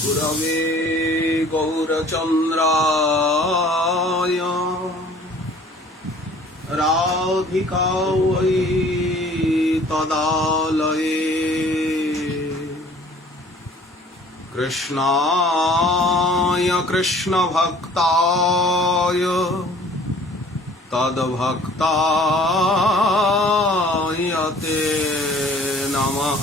गुरवे गौरचन्द्राय राधिकायै तदालये कृष्णाय कृष्णभक्ताय तद्भक्ताय ते नमः।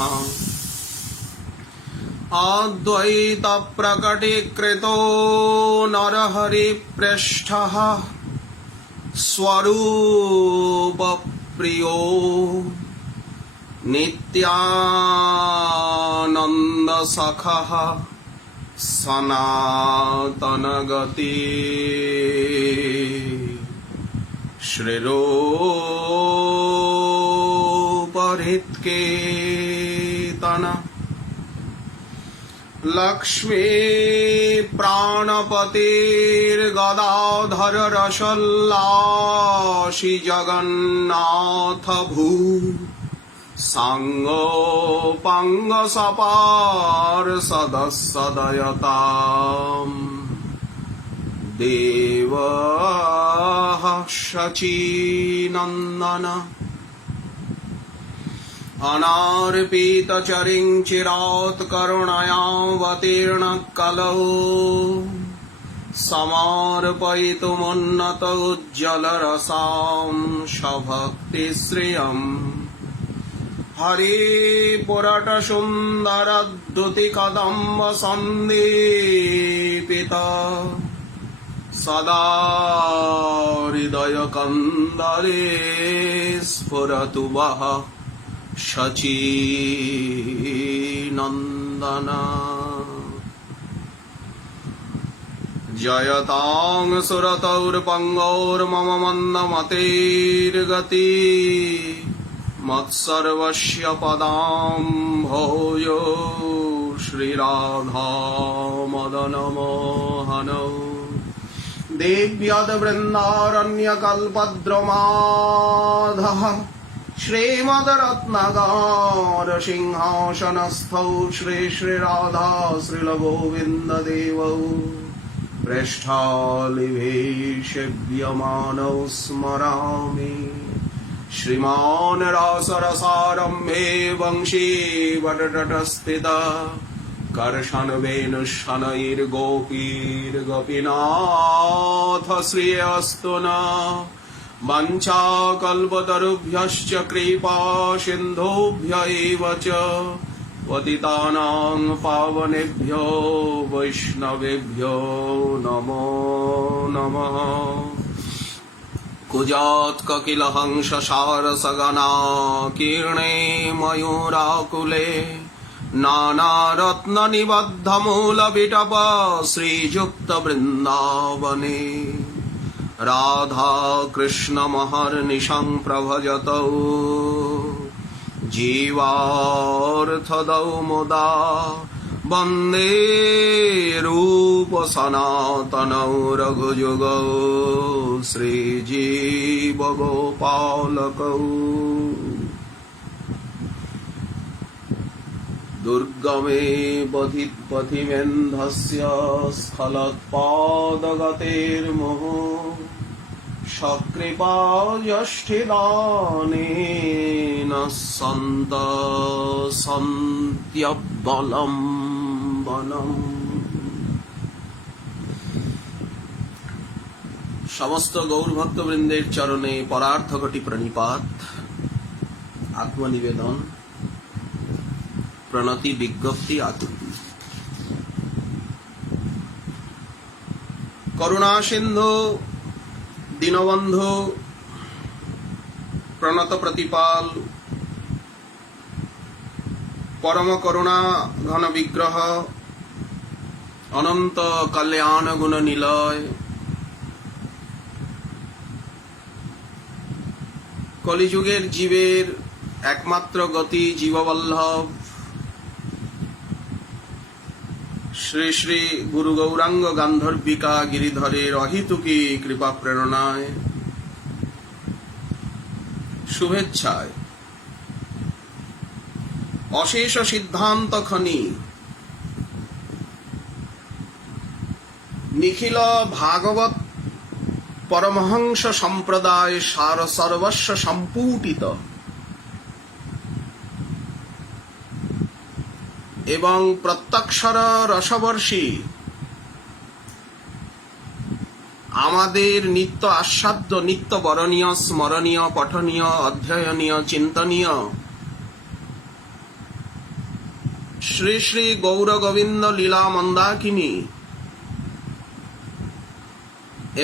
अद्वैत प्रकटीकृतो नरहरिपृष्ठः स्वरूप प्रियो नित्यानंद सखः सनातन गति श्रीरूप हृत्कीर्तन लक्ष्मी प्राणपतिर्गदाधर रसोल्लासी जगन्नाथ भू सांगोपांग सपार सदसदयताम् देवः शचीनन्दन अनार्पितचरिं चिरात् करुणयावतीर्ण कलौ समर्पयितुमुन्नत उज्ज्वलरसां सभक्तिश्रियम् हरिपुरट सुन्दरद्युतिकदम्ब सन्दीपिता सदा हृदयकन्दरे स्फुरतु वः शचीनन्दन। जयतां सुरतौर्पङ्गौर्मम मन्दमतेर्गति मत्सर्वस्य पदाम्भोजो श्रीराधा मदन मोहनौ देव्यद्वृन्दारण्यकल्पद्रुमाधः श्रीमद्रत्नगार सिंहासनस्थौ श्री श्रीराधा श्रीलगोविन्ददेवौ पृष्ठालिभे सेव्यमानौ स्मरामि। श्रीमान् रासरसारम्भे वंशी वटतटस्थिता कर्षणवेणुशनैर्गोपीर्गोपीनाथ श्रियस्तु नः वञ्चाकल्पतरुभ्यश्च कृपा सिन्धुभ्य एव च पतितानां पावनेभ्यो वैष्णवेभ्यो नमो नमः। कुजात्ककिलहंस सारसगना कीर्णे मयूराकुले नानारत्ननिबद्धमूलविटप श्रीयुक्तवृन्दावने राधा कृष्णमहर्निशं प्रभजतौ जीवार्थदौ मुदा वन्दे रूप सनातनौ रघुजुगौ श्रीजीवगोपालकौ दुर्गमे पथिमेन्धस्य स्खलत्पादगतेर्मुहुः सकृपायष्ठिदानेन सन्त्यबलम्बनम्। समस्त गौरभक्तवृंदेर चरणे परार्थकटी प्रणिपात आत्मनिवेदन प्रणति विज्ञप्ति आकुति। करुणा सिंधु दीनबंधु प्रणत प्रतिपाल परम करुणा घन विग्रह अनंत कल्याण गुण निलय कलिजुगेर जीवेर एकमात्र गति जीववल्लभ श्री श्री गुरु गौरांग गांधर्विका गिरिधरेर अहितुकी कृपा प्रेरणाय शुभेच्छाय अशेष सिद्धांत खनि নিখিল ভাগবত পরমহংস সম্প্রদায় সার সর্বস্ব সম্পুটিত এবং প্রত্যক্ষর রসবর্ষী আমাদের নিত্য আস্বাদ্য, নিত্য বরণীয়, স্মরণীয়, পঠনীয়, অধ্যয়নীয়, চিন্তনীয় শ্রী শ্রী গৌর গোবিন্দ লীলা মন্দাকিনী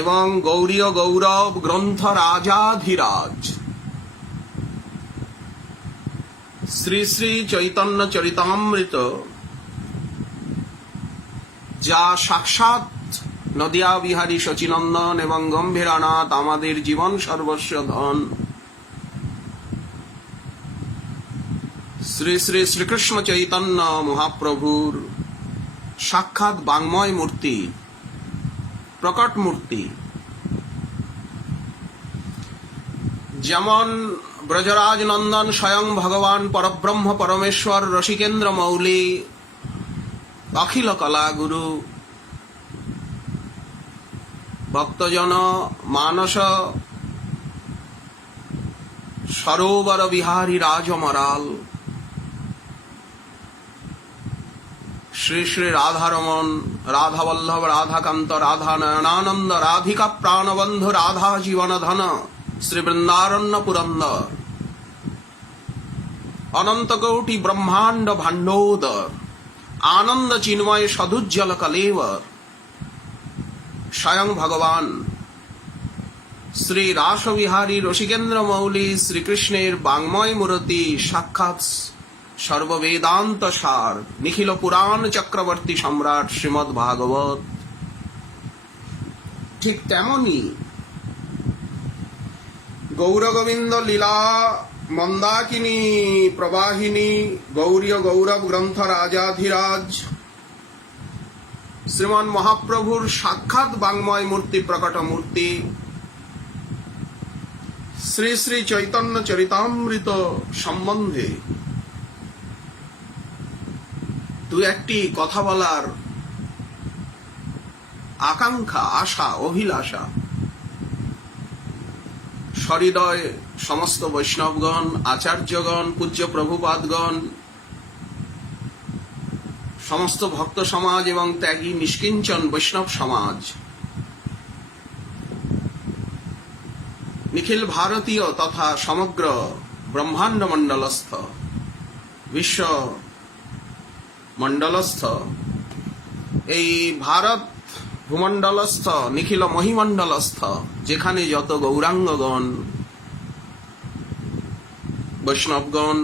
এবং গৌরীয় গৌরব গ্রন্থ রাজাধিরাজ শ্রী শ্রী চৈতন্য চরিতামৃত, যা সাক্ষাৎ নদিয়া বিহারী শচীনন্দন এবং গম্ভীরানাথ আমাদের জীবন সর্বস্ব ধন শ্রী শ্রী শ্রীকৃষ্ণ চৈতন্য মহাপ্রভুর সাক্ষাৎ বাঙ্ময় মূর্তি, প্রকট মূর্তি। যেমন ব্রজরাজ নন্দন স্বয়ং ভগবান পরব্রহ্ম পরমেশ্বর রসিকেন্দ্র মৌলি অখিল কলা গুরু ভক্তজন মানস সরোবর বিহারী রাজমরাল শ্রী শ্রী রাধারমন, রাধাবল্লভ, রাধাকান্ত, রাধা নয়নানন্দ, রাধিকা প্রাণবন্ধু, রাধা জীবন ধন, শ্রী বৃন্দারণ্য পুরন্দর, অনন্ত কোটি ব্রহ্মাণ্ড ভাণ্ডোদর, আনন্দ চিন্ময় সদুজ্জ্বল কলেবর, স্বয়ং ভগবান শ্রী রাসবিহারী রসিকেন্দ্র মৌলি শ্রীকৃষ্ণের বাঙ্ময় মূরতি সাক্ষাৎ সর্ববেদান্ত সার নিখিল পুরাণ চক্রবর্তী সম্রাট শ্রীমদ্ ভাগবত। ঠিক তেমনি গৌর গোবিন্দ লীলা মন্দাকিনী প্রবাহিনী গৌরীয় গৌরব গ্রন্থ রাজাধিরাজ শ্রীমান মহাপ্রভুর সাক্ষাৎ বাঙ্ময় মূর্তি, প্রকট মূর্তি শ্রী শ্রী চৈতন্য চরিতামৃত সম্বন্ধে দু একটি কথা বলার আকাঙ্ক্ষা, আশা, অভিলাষা সহৃদয় সমস্ত বৈষ্ণবগণ, আচার্যগণ, পূজ্য প্রভুপাদগণ, সমস্ত ভক্ত সমাজ এবং ত্যাগী নিষ্কিঞ্চন বৈষ্ণব সমাজ, নিখিল ভারতীয় তথা সমগ্র ব্রহ্মাণ্ড মণ্ডলস্থ, বিশ্ব মণ্ডলস্থ, এই ভারত ভূমণ্ডলস্থ, নিখিল মহিমণ্ডলস্থ যেখানে যত গৌরাঙ্গগণ, বৈষ্ণবগণ,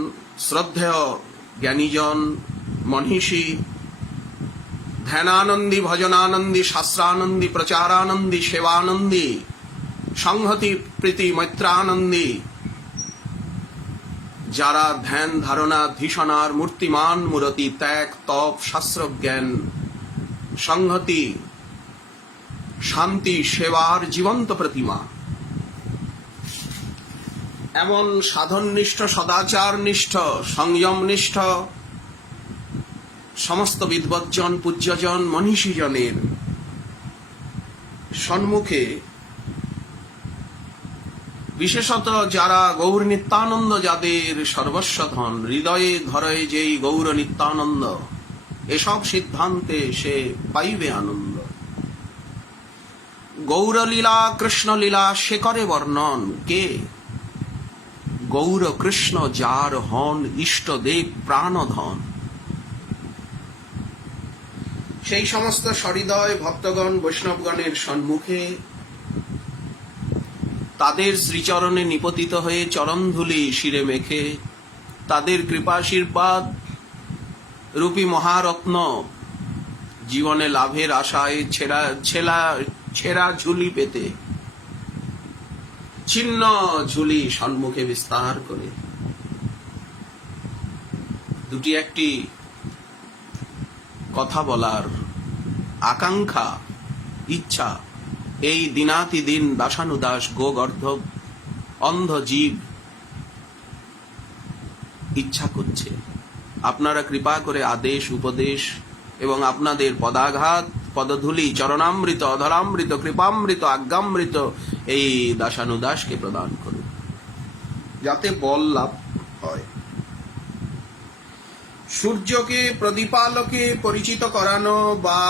শ্রদ্ধেয় জ্ঞানীজন, মনীষী, ধ্যানানন্দী, ভজনানন্দী, শাস্ত্রানন্দী, প্রচারানন্দী, সেবানন্দী, সংহতি প্রীতি মৈত্রানন্দী, যারা ধ্যান ধারণা ধীষণার মূর্তিমান মূরতি, ত্যাগ তপ শাস্ত্র জ্ঞান, সংহতি শান্তি সেবার জীবন্ত প্রতিমা, এমন সাধননিষ্ঠ, সদাচারনিষ্ঠ, সংযমনিষ্ঠ সমস্ত বিদ্বজ্জন, পূজ্যজন, মনীষীজনের সম্মুখে বিশেষত যারা গৌর নিত্যানন্দ, যাদের সর্বস্ব ধন, হৃদয়ে ধরে যেই গৌর নিত্যানন্দ, এসব সিদ্ধান্তে সে পাইবে আনন্দ। গৌরলীলা কৃষ্ণলীলা সে করে বর্ণন কে? গৌর কৃষ্ণ যার হন ইষ্টদেব প্রাণধন। সেই সমস্ত সহৃদয় ভক্তগণ, বৈষ্ণবগণের সম্মুখে তাদের শ্রীচরণে নিপতিত হয়ে চরণধূলি শিরে মেখে তাদের কৃপাশীর্বাদ রূপী মহারত্ন জীবনে লাভের আশায় ছেঁড়া ঝুলি পেতে ছিন্ন ঝুলি সম্মুখে বিস্তার করে দুটি একটি কথা বলার আকাঙ্ক্ষা, ইচ্ছা এই দিনাতিদিন দাসানুদাস গোগর্ধব অন্ধ জীব ইচ্ছা করছে। আপনারা কৃপা করে আদেশ উপদেশ এবং আপনাদের পদাঘাত পদধূলি, চরণামৃত, অধরামৃত, কৃপামৃত, আজ্ঞামৃত এই দাসানুদাসকে প্রদান করুন, যাতে বল লাভ হয়। সূর্যকে প্রদীপালোকে পরিচিত করানো বা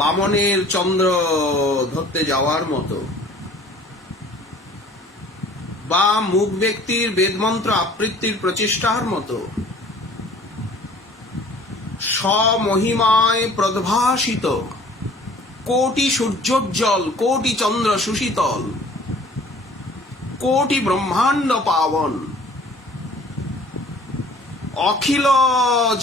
বামনের চন্দ্র ধরতে যাওয়ার মতো, বা মুখ ব্যক্তির বেদমন্ত্র আবৃত্তির প্রচেষ্টার মতো স্বমহিমায় প্রদ্ভাসিত কোটি সূর্যোজ্জ্বল, কোটি চন্দ্র সুশীতল, কোটি ব্রহ্মাণ্ড পাবন, অখিল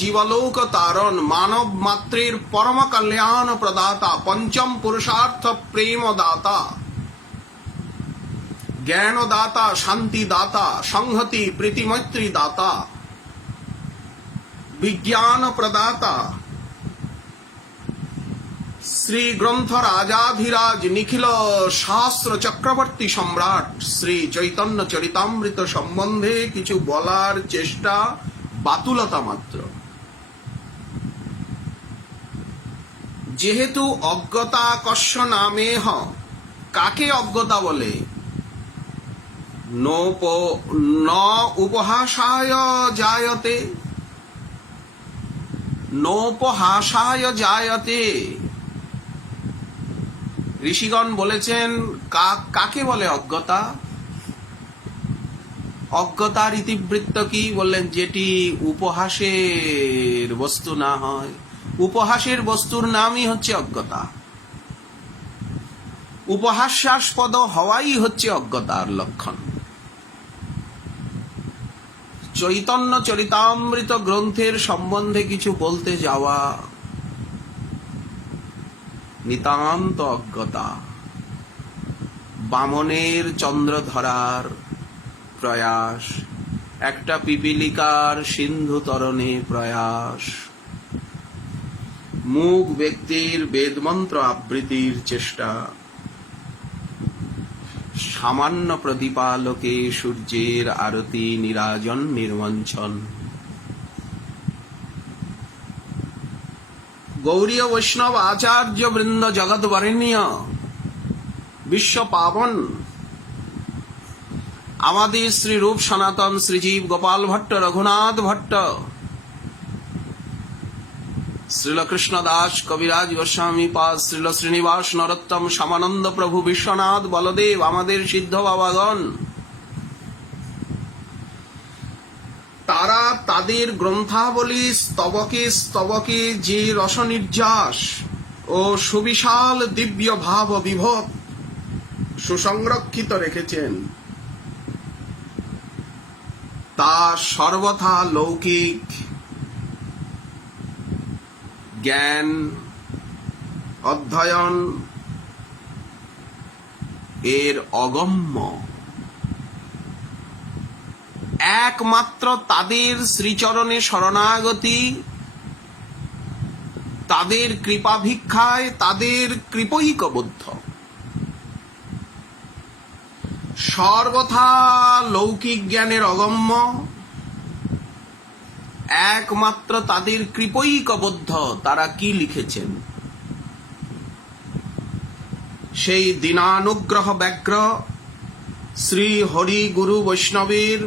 জীবলোক তারণ, মানব মাত্রের পরম কল্যাণ প্রদাতা, পঞ্চম পুরুষার্থ প্রেম দাতা, জ্ঞান দাতা, শান্তি দাতা, সংহতি প্রীতি মৈত্রী দাতা, বিজ্ঞান প্রদাতা, শ্রী গ্রন্থ রাজাধিরাজ নিখিল শাস্ত্র চক্রবর্তী সম্রাট শ্রী চৈতন্য চরিতামৃত সম্বন্ধে কিছু বলার চেষ্টা বাতুলতা মাত্র। যেহেতু অজ্ঞতা কস্য নামেহ, কাকে অজ্ঞতা বলে? ন উপহাসায় জায়তে, নোপহাসায় জায়তে। ঋষিগণ বলেছেন কাকে বলে অজ্ঞতা? অজ্ঞতার ইতিবৃত্ত কি? বললেন যেটি উপহাসের বস্তু না হয়। উপহাসের বস্তুর নামই হচ্ছে অজ্ঞতা। উপহাস্যাস্পদ হওয়াই হচ্ছে অজ্ঞতার লক্ষণ। চৈতন্য চরিতামৃত গ্রন্থের সম্বন্ধে কিছু বলতে যাওয়া নিতান্ত অজ্ঞতা। বামনের চন্দ্র ধরার প্রয়াস, একটা পিপীলিকার সিন্ধু তরণে প্রয়াস, মুখ ব্যক্তির বেদমন্ত্র আবৃত্তির চেষ্টা, সামান্য প্রদীপালোকে সূর্যের আরতি, নিরাজন নির্মঞ্চন। গৌরীয় বৈষ্ণব আচার্য বৃন্দ, জগৎ বরেণ্য, বিশ্ব পাবন আমাদের শ্রী রূপ সনাতন শ্রীজীব গোপাল ভট্ট, রঘুনাথ ভট্ট, শ্রীল কৃষ্ণ দাস কবিরাজ গোস্বামী পাদ, শ্রীল শ্রীনিবাস নরোত্তম, শ্যামানন্দ প্রভু, বিশ্বনাথ বলদেব, আমাদের সিদ্ধ বাবাগণ, তারা তাদের গ্রন্থাবলী স্তবকে স্তবকে যে রসনির্যাস ও সুবিশাল দিব্য ভাব বিভব সুসংরক্ষিত রেখেছেন, তা সর্বথা লৌকিক জ্ঞান অধ্যয়ন এর অগম্য। একমাত্র তাদের শ্রীচরণে শরণাগতি, তাদের কৃপা ভিক্ষায়, তাদের কৃপৈকবদ্ধ। সর্বথা লৌকিক জ্ঞানের অগম্য, একমাত্র তাদের কৃপৈকবদ্ধ। তারা কি লিখেছেন? সেই দীনানুগ্রহ ব্যগ্র শ্রী হরি গুরু বৈষ্ণবের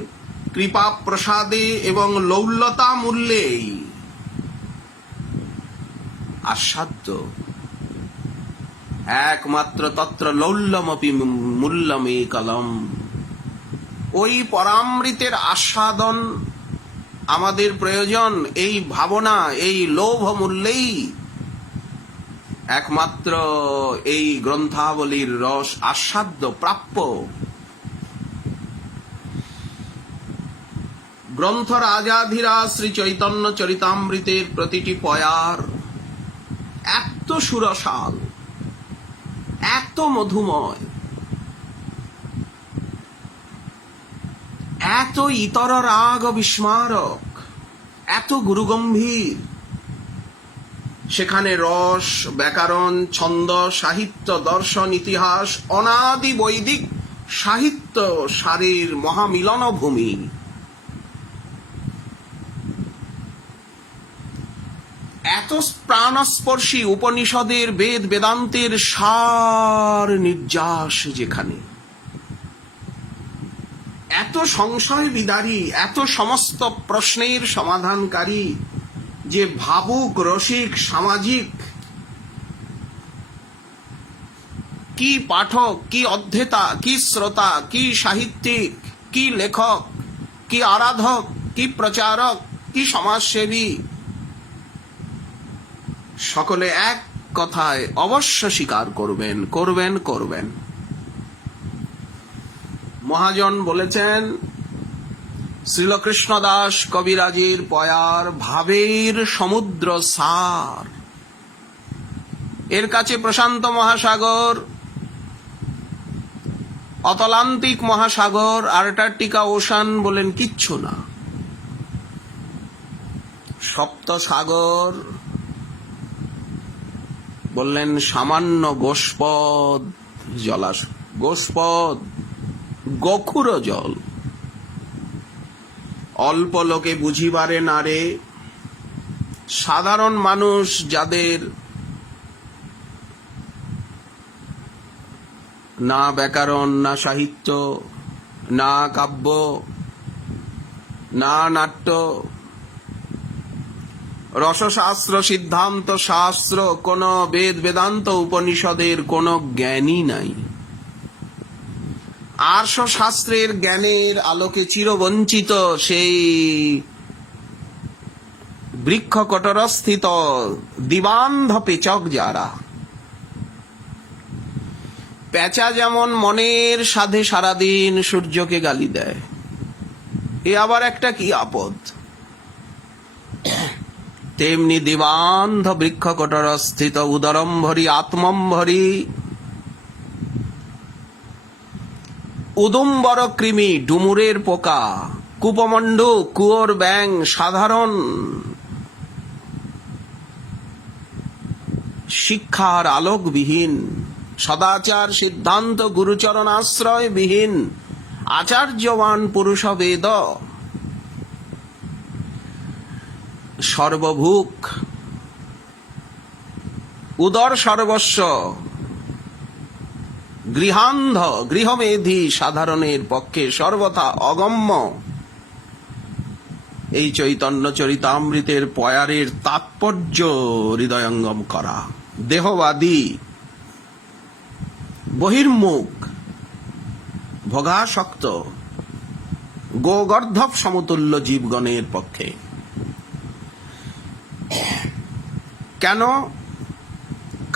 কৃপা প্রসাদে এবং লৌল্যতা মূল্যেই আস্বাদ্য। একমাত্র তত্র লৌল্যমপি মূল্যমে কলম। ওই পরামৃতের আস্বাদন আমাদের প্রয়োজন। এই ভাবনা, এই লোভ মূল্যেই একমাত্র এই গ্রন্থাবলীর রস আস্বাদ্য প্রাপ্য। গ্রন্থ রাজাধিরাজ শ্রী চৈতন্য চরিতামৃতের প্রতিটি পয়ার এত সুরসাল, এত মধুময়, এত ইতর রাগ বিস্মারক, এত গুরুগম্ভীর। সেখানে রস, ব্যাকরণ, ছন্দ, সাহিত্য, দর্শন, ইতিহাস, অনাদি বৈদিক সাহিত্য সারির মহামিলন ভূমি। এত প্রাণস্পর্শী উপনিষদের বেদ বেদান্তের সার নির্যাস যেখানে, এত সংশয় বিদারী, এত সমস্ত প্রশ্নের সমাধানকারী, যে ভাবুক, রসিক, সামাজিক, কি পাঠক, কি অধ্যেতা, কি শ্রোতা, কি সাহিত্যিক, কি লেখক, কি আরাধক, কি প্রচারক, কি সমাজসেবী, সকলে এক কথায় অবশ্য স্বীকার করবেন, করবেন, করবেন। মহাজন বলেছেন, শ্রীলকৃষ্ণ দাস কবিরাজের পয়ার ভাবের সমুদ্র সার, এর কাছে প্রশান্ত মহাসাগর, অতলান্তিক মহাসাগর, আন্টার্কটিকা ওশান বলেন কিচ্ছু না। সপ্ত সাগর বললেন সামান্য গোষ্পদ জলাশয়, গোষ্পদ গখুর জল। অল্প লোকে বুঝিবারে নারে, সাধারণ মানুষ যাদের না ব্যাকরণ, না সাহিত্য, না কাব্য, না নাট্য, রসশাস্ত্র, সিদ্ধান্ত শাস্ত্র, কোন বেদ বেদান্ত উপনিষদের কোন জ্ঞানই নাই, আর্ষ শাস্ত্রের জ্ঞানের আলোকে চিরবঞ্চিত সেই বৃক্ষ কটরস্থিত দিবান্ধ পেচক যারা, পেঁচা যেমন মনের সাধে সারাদিন সূর্যকে গালি দেয়, এ আবার একটা কি আপদ, তেমনি দিবান্ধ বৃক্ষ কটরস্থিত উদরম্ভরি আত্মম্ভরি উদুম্বর কৃমি, ডুমুরের পোকা, কূপমণ্ডু, কুয়োর ব্যাং, সাধারণ শিক্ষার আলোকবিহীন, সদাচার সিদ্ধান্ত গুরুচরণ আশ্রয় বিহীন আচার্যবান পুরুষ বেদ, সর্বভূক, উদর সর্বস্ব, গৃহান্ধ, গৃহমেধী, সাধারণের পক্ষে সর্বথা অগম্য এই চৈতন্য চরিতামৃতের পয়ারের তাৎপর্য হৃদয়ঙ্গম করা, দেহবাদী, বহির্মুখ, ভোগাসক্ত, গোগর্ধব সমতুল্য জীবগণের পক্ষে। কেন?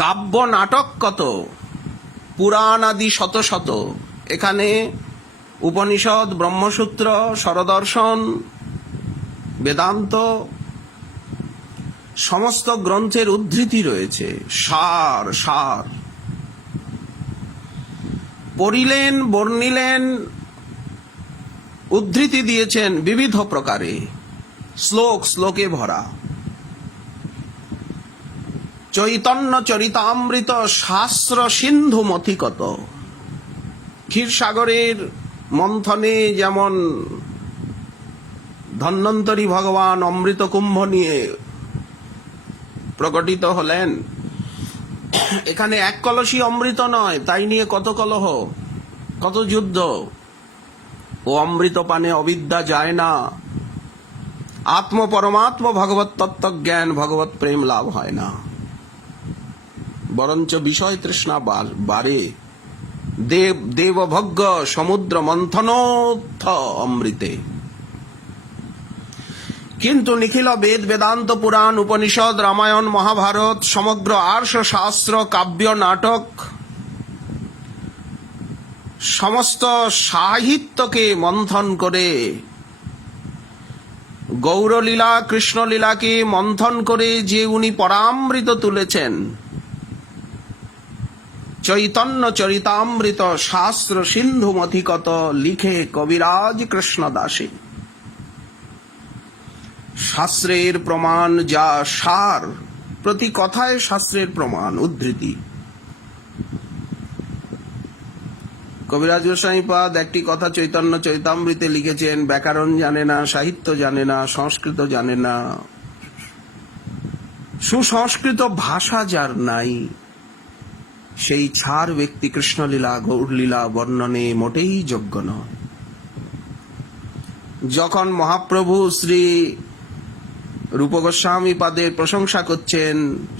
কাব্য নাটক কত, পুরাণ আদি শত শত, এখানে উপনিষদ, ব্রহ্মসূত্র, স্বরদর্শন, বেদান্ত সমস্ত গ্রন্থের উদ্ধৃতি রয়েছে, সার সার পড়িলেন, বর্ণিলেন, উদ্ধৃতি দিয়েছেন বিবিধ প্রকারে, শ্লোক শ্লোকে ভরা। চৈতন্য চরিতামৃত শাস্ত্র সিন্ধু মথিকত, ক্ষীরসাগরের মন্থনে যেমন ধন্বন্তরী ভগবান অমৃত কুম্ভ নিয়ে প্রকটিত হলেন, এখানে এক কলসি অমৃত নয়, তাই নিয়ে কত কলহ, কত যুদ্ধ। ও অমৃত পানে অবিদ্যা যায় না, আত্ম পরমাত্ম ভগবত তত্ত্ব জ্ঞান, ভগবত প্রেম লাভ হয় না, বরঞ্চ বিষয় তৃষ্ণা বাড়ে। দেবভোগ্য সমুদ্র মন্থনোত্থ অমৃতে। কিন্তু নিখিল বেদ বেদান্ত পুরাণ উপনিষদ রামায়ণ মহাভারত সমগ্র আর্ষ শাস্ত্র কাব্য নাটক সমস্ত সাহিত্যকে মন্থন করে, গৌরলীলা কৃষ্ণলীলাকে মন্থন করে যে উনি পরামৃত তুলেছেন, চৈতন্য চরিতামৃত শাস্ত্র সিন্ধু মথিকত লিখে কবিরাজ কৃষ্ণ দাসী। শাস্ত্রের প্রমাণ যা সার, প্রতি কথায় শাস্ত্রের প্রমাণ উদ্ধৃতি। কবিরাজ গোস্বামীপাদ একটি কথা চৈতন্য চরিতামৃতে লিখেছেন, ব্যাকরণ জানে না, সাহিত্য জানে না, সংস্কৃত জানে না, সুসংস্কৃত ভাষা যার নাই, সেই ছাড় ব্যক্তি কৃষ্ণলীলা গৌরলীলা বর্ণনে মোটেই যোগ্য নয়। যখন মহাপ্রভু শ্রী রূপ গোস্বামী পাদের প্রশংসা করছেন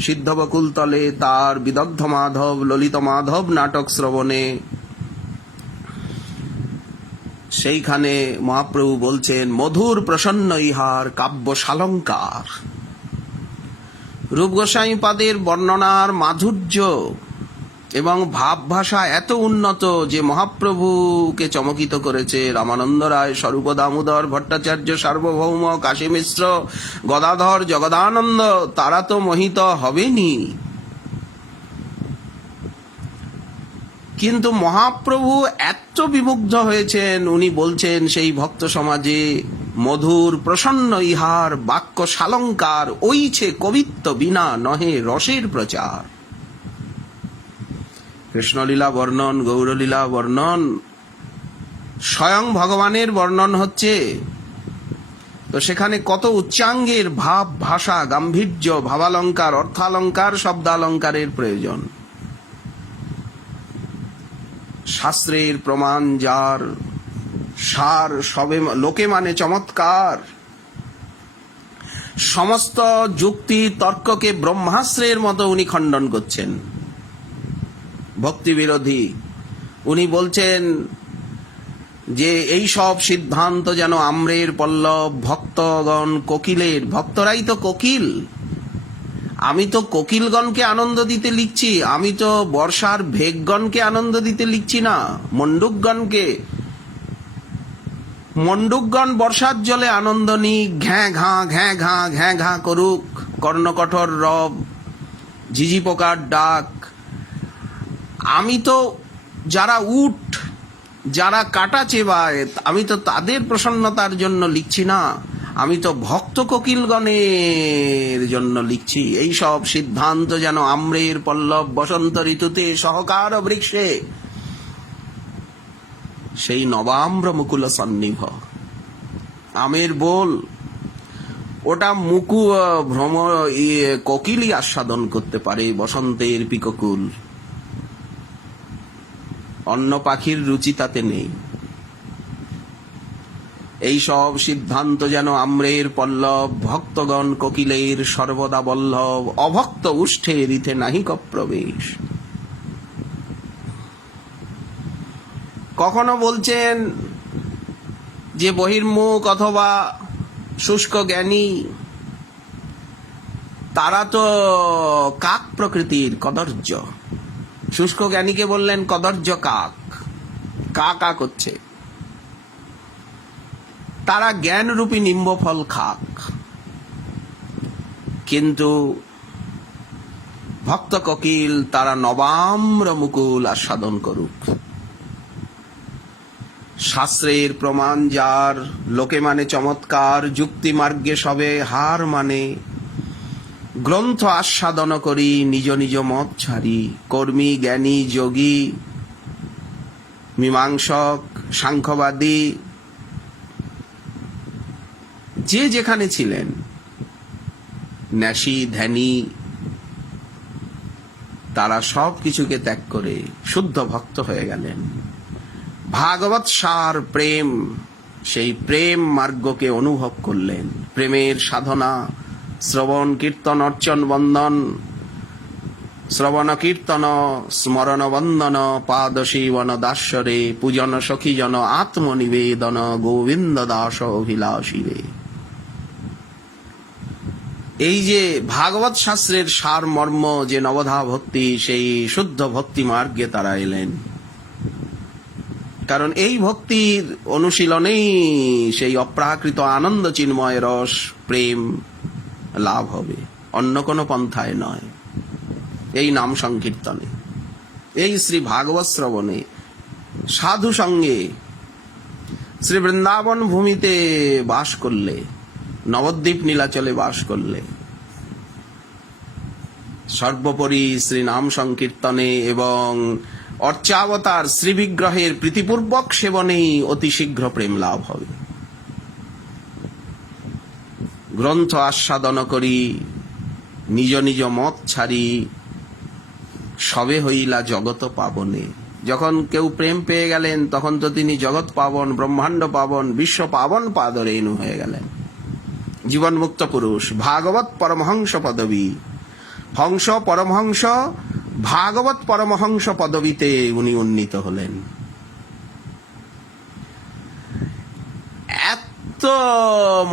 সিদ্ধবকুল তলে তার বিদগ্ধ মাধব ললিত মাধব নাটক শ্রবণে, সেইখানে মহাপ্রভু বলছেন মধুর প্রসন্ন ইহার কাব্য শালঙ্কার। রূপ গোস্বামী পাদের বর্ণনার মাধুর্য এবং ভাব ভাষা এত উন্নত যে মহাপ্রভুকে চমকিত করেছে। রামানন্দ রায়, স্বরূপ দামোদর ভট্টাচার্য, সার্বভৌম, কাশী মিশ্র, গদাধর, জগদানন্দ, তারা তো মোহিত হবেনি। কিন্তু মহাপ্রভু এত বিমুগ্ধ হয়েছেন, উনি বলছেন সেই ভক্ত সমাজে মধুর প্রসন্ন ইহার বাক্য শালঙ্কার, ওইছে কবিত্ব বিনা নহে রসের প্রচার। কৃষ্ণলীলা বর্ণন, গৌরলীলা বর্ণন, স্বয়ং ভগবানের বর্ণন হচ্ছে, তো সেখানে কত উচ্চাঙ্গের ভাব ভাষা গাম্ভীর্য ভাবালঙ্কার অর্থালঙ্কার শব্দালঙ্কারের প্রয়োজন। শাস্ত্রের প্রমাণ যার সার সবে লোকে মানে চমৎকার, সমস্ত যুক্তি তর্ককে ব্রহ্মাস্ত্রের মতো উনি খণ্ডন করছেন। ভক্তি বিরোধী উনি বলছেন যে এই সব সিদ্ধান্ত যেন আম্রের পল্লব, ভক্তগণ কোকিলের, ভক্তরাই তো কোকিল। আমি তো কোকিলগণকে আনন্দ দিতে লিখছি, আমি তো বর্ষার ভেগগণকে আনন্দ দিতে লিখছি না, মণ্ডুকগণকে। মণ্ডুকগণ বর্ষার জলে আনন্দ নিক, ঘ্যাঁ ঘা করুক, কর্ণকঠোর রব, ঝিঝি পোকার ডাক। আমি তো যারা উট, যারা কাটা চেবায়, আমি তো তাদের প্রসন্নতার জন্য লিখছি না, আমি তো ভক্ত কোকিলগণের জন্য লিখছি। এই সব সিদ্ধান্ত যেন আম্রের পল্লব বসন্ত ঋতুতে সহকার বৃক্ষে, সেই নবাম্র মুকুল সন্নিভ। আমের বোল ওটা ভ্রম কোকিলই আস্বাদন করতে পারে, বসন্তের পিককুল। অন্য পাখির রুচি তাতে নেই। এই সব সিদ্ধান্ত যেন আম্রের পল্লব, ভক্তগণ কোকিলের সর্বদা বল্লভ, অভক্ত উষ্ঠে রিথে নাহিক প্রবেশ। কখনো বলছেন যে বহির্মুখ অথবা শুষ্ক জ্ঞানী তারা তো কাক প্রকৃতির, কদর্য। শুষ্ক জ্ঞানীকে বললেন কদর্য কাক, কা কা করছে। তারা জ্ঞানরূপী নিম্বফল খাক, কিন্তু ভক্ত কোকিল তারা নবাম্র মুকুল আস্বাদন করুক। শাস্ত্রের প্রমাণ যার, লোকে মানে চমৎকার, যুক্তি মার্গে সবে হার মানে, গ্রন্থ আস্বাদন করি নিজ নিজ মত ছাড়ি, কর্মী জ্ঞানী যোগী মীমাংসক সাংখ্যবাদী যে যেখানে ছিলেন, ন্যাসী ধ্যানী, তারা সব কিছুকে ত্যাগ করে শুদ্ধ ভক্ত হয়ে গেলেন। ভাগবত সার প্রেম, সেই প্রেম মার্গকে অনুভব করলেন। প্রেমের সাধনা শ্রবণ কীর্তন অর্চন বন্দন, শ্রবণ কীর্তন স্মরণ বন্দন, পাদ সেবন দাস্যরে, পূজন সখীজন আত্মনিবেদন, গোবিন্দ দাস অভিলাষীরে। এই যে ভাগবত শাস্ত্রের সার মর্ম যে নবধা ভক্তি, সেই শুদ্ধ ভক্তি মার্গে তারা এলেন। কারণ এই ভক্তির অনুশীলনেই সেই অপ্রাকৃত আনন্দ চিন্ময় রস প্রেম লাভ হবে, অন্য কোনো পন্থায় নয়। এই নাম সংকীর্তনে, এই শ্রী ভাগবত শ্রবণে, সাধু সঙ্গে শ্রী বৃন্দাবন ভূমিতে বাস করলে, নবদ্বীপ নীলাচলে বাস করলে, সর্বোপরি শ্রী নাম সংকীর্তনে এবং অর্চাবতার শ্রীবিগ্রহের প্রীতিপূর্বক সেবনেই অতি শীঘ্র প্রেম লাভ হবে। গ্রন্থ আস্বাদন করি নিজ নিজ মত ছাড়ি সবে হইলা জগত পাবনে। যখন কেউ প্রেম পেয়ে গেলেন তখন তো তিনি জগৎ পাবন, ব্রহ্মাণ্ড পাবন, বিশ্ব পাবন পাদরেণু হয়ে গেলেন। জীবন মুক্ত পুরুষ, ভাগবত পরমহংস পদবী, হংস পরমহংস, ভাগবত পরমহংস পদবীতে উনি উন্নীত হলেন। এত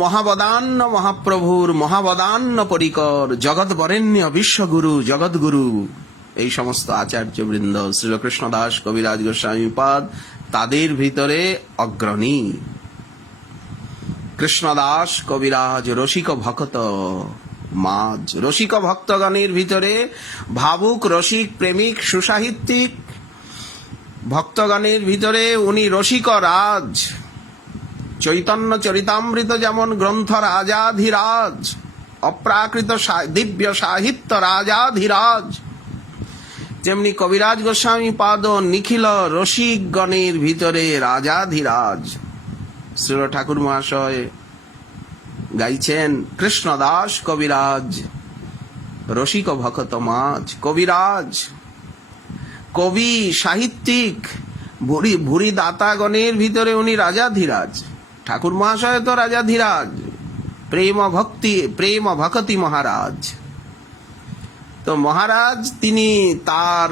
মহাবদান্য মহাপ্রভুর মহাবদান্য পরিকর, জগৎ বরেণ্য বিশ্বগুরু, জগৎগুরু, এই সমস্ত আচার্যবৃন্দ, শ্রীকৃষ্ণ দাস কবিরাজ গোস্বামীপাদ তাদের ভিতরে অগ্রণী। কৃষ্ণদাস কবিরাজ রসিক ভক্ত মাঝ, রসিক ভক্তগণের ভিতরে ভাবুক, রসিক, প্রেমিক, সুসাহিত্যিক ভক্তগণের ভিতরে উনি রসিক রাজ। চৈতন্য চরিতামৃত যেমন গ্রন্থ রাজাধিরাজ, অপ্রাকৃত দিব্য সাহিত্য রাজাধিরাজ, তেমনি কবিরাজ গোস্বামী পাদ নিখিল রসিকগণের ভিতরে রাজাধিরাজ। শ্রীল ঠাকুর মহাশয় গাইছেন কৃষ্ণদাস কবিরাজ রসিক ভক্ত মাঝ। কবিরাজ, কবি, সাহিত্যিক, ভুরি দাতাগণের ভিতরে উনি রাজাধিরাজ। ঠাকুর মহাশয় তো রাজাধিরাজ, প্রেম ভক্তি মহারাজ। তো মহারাজ তিনি তার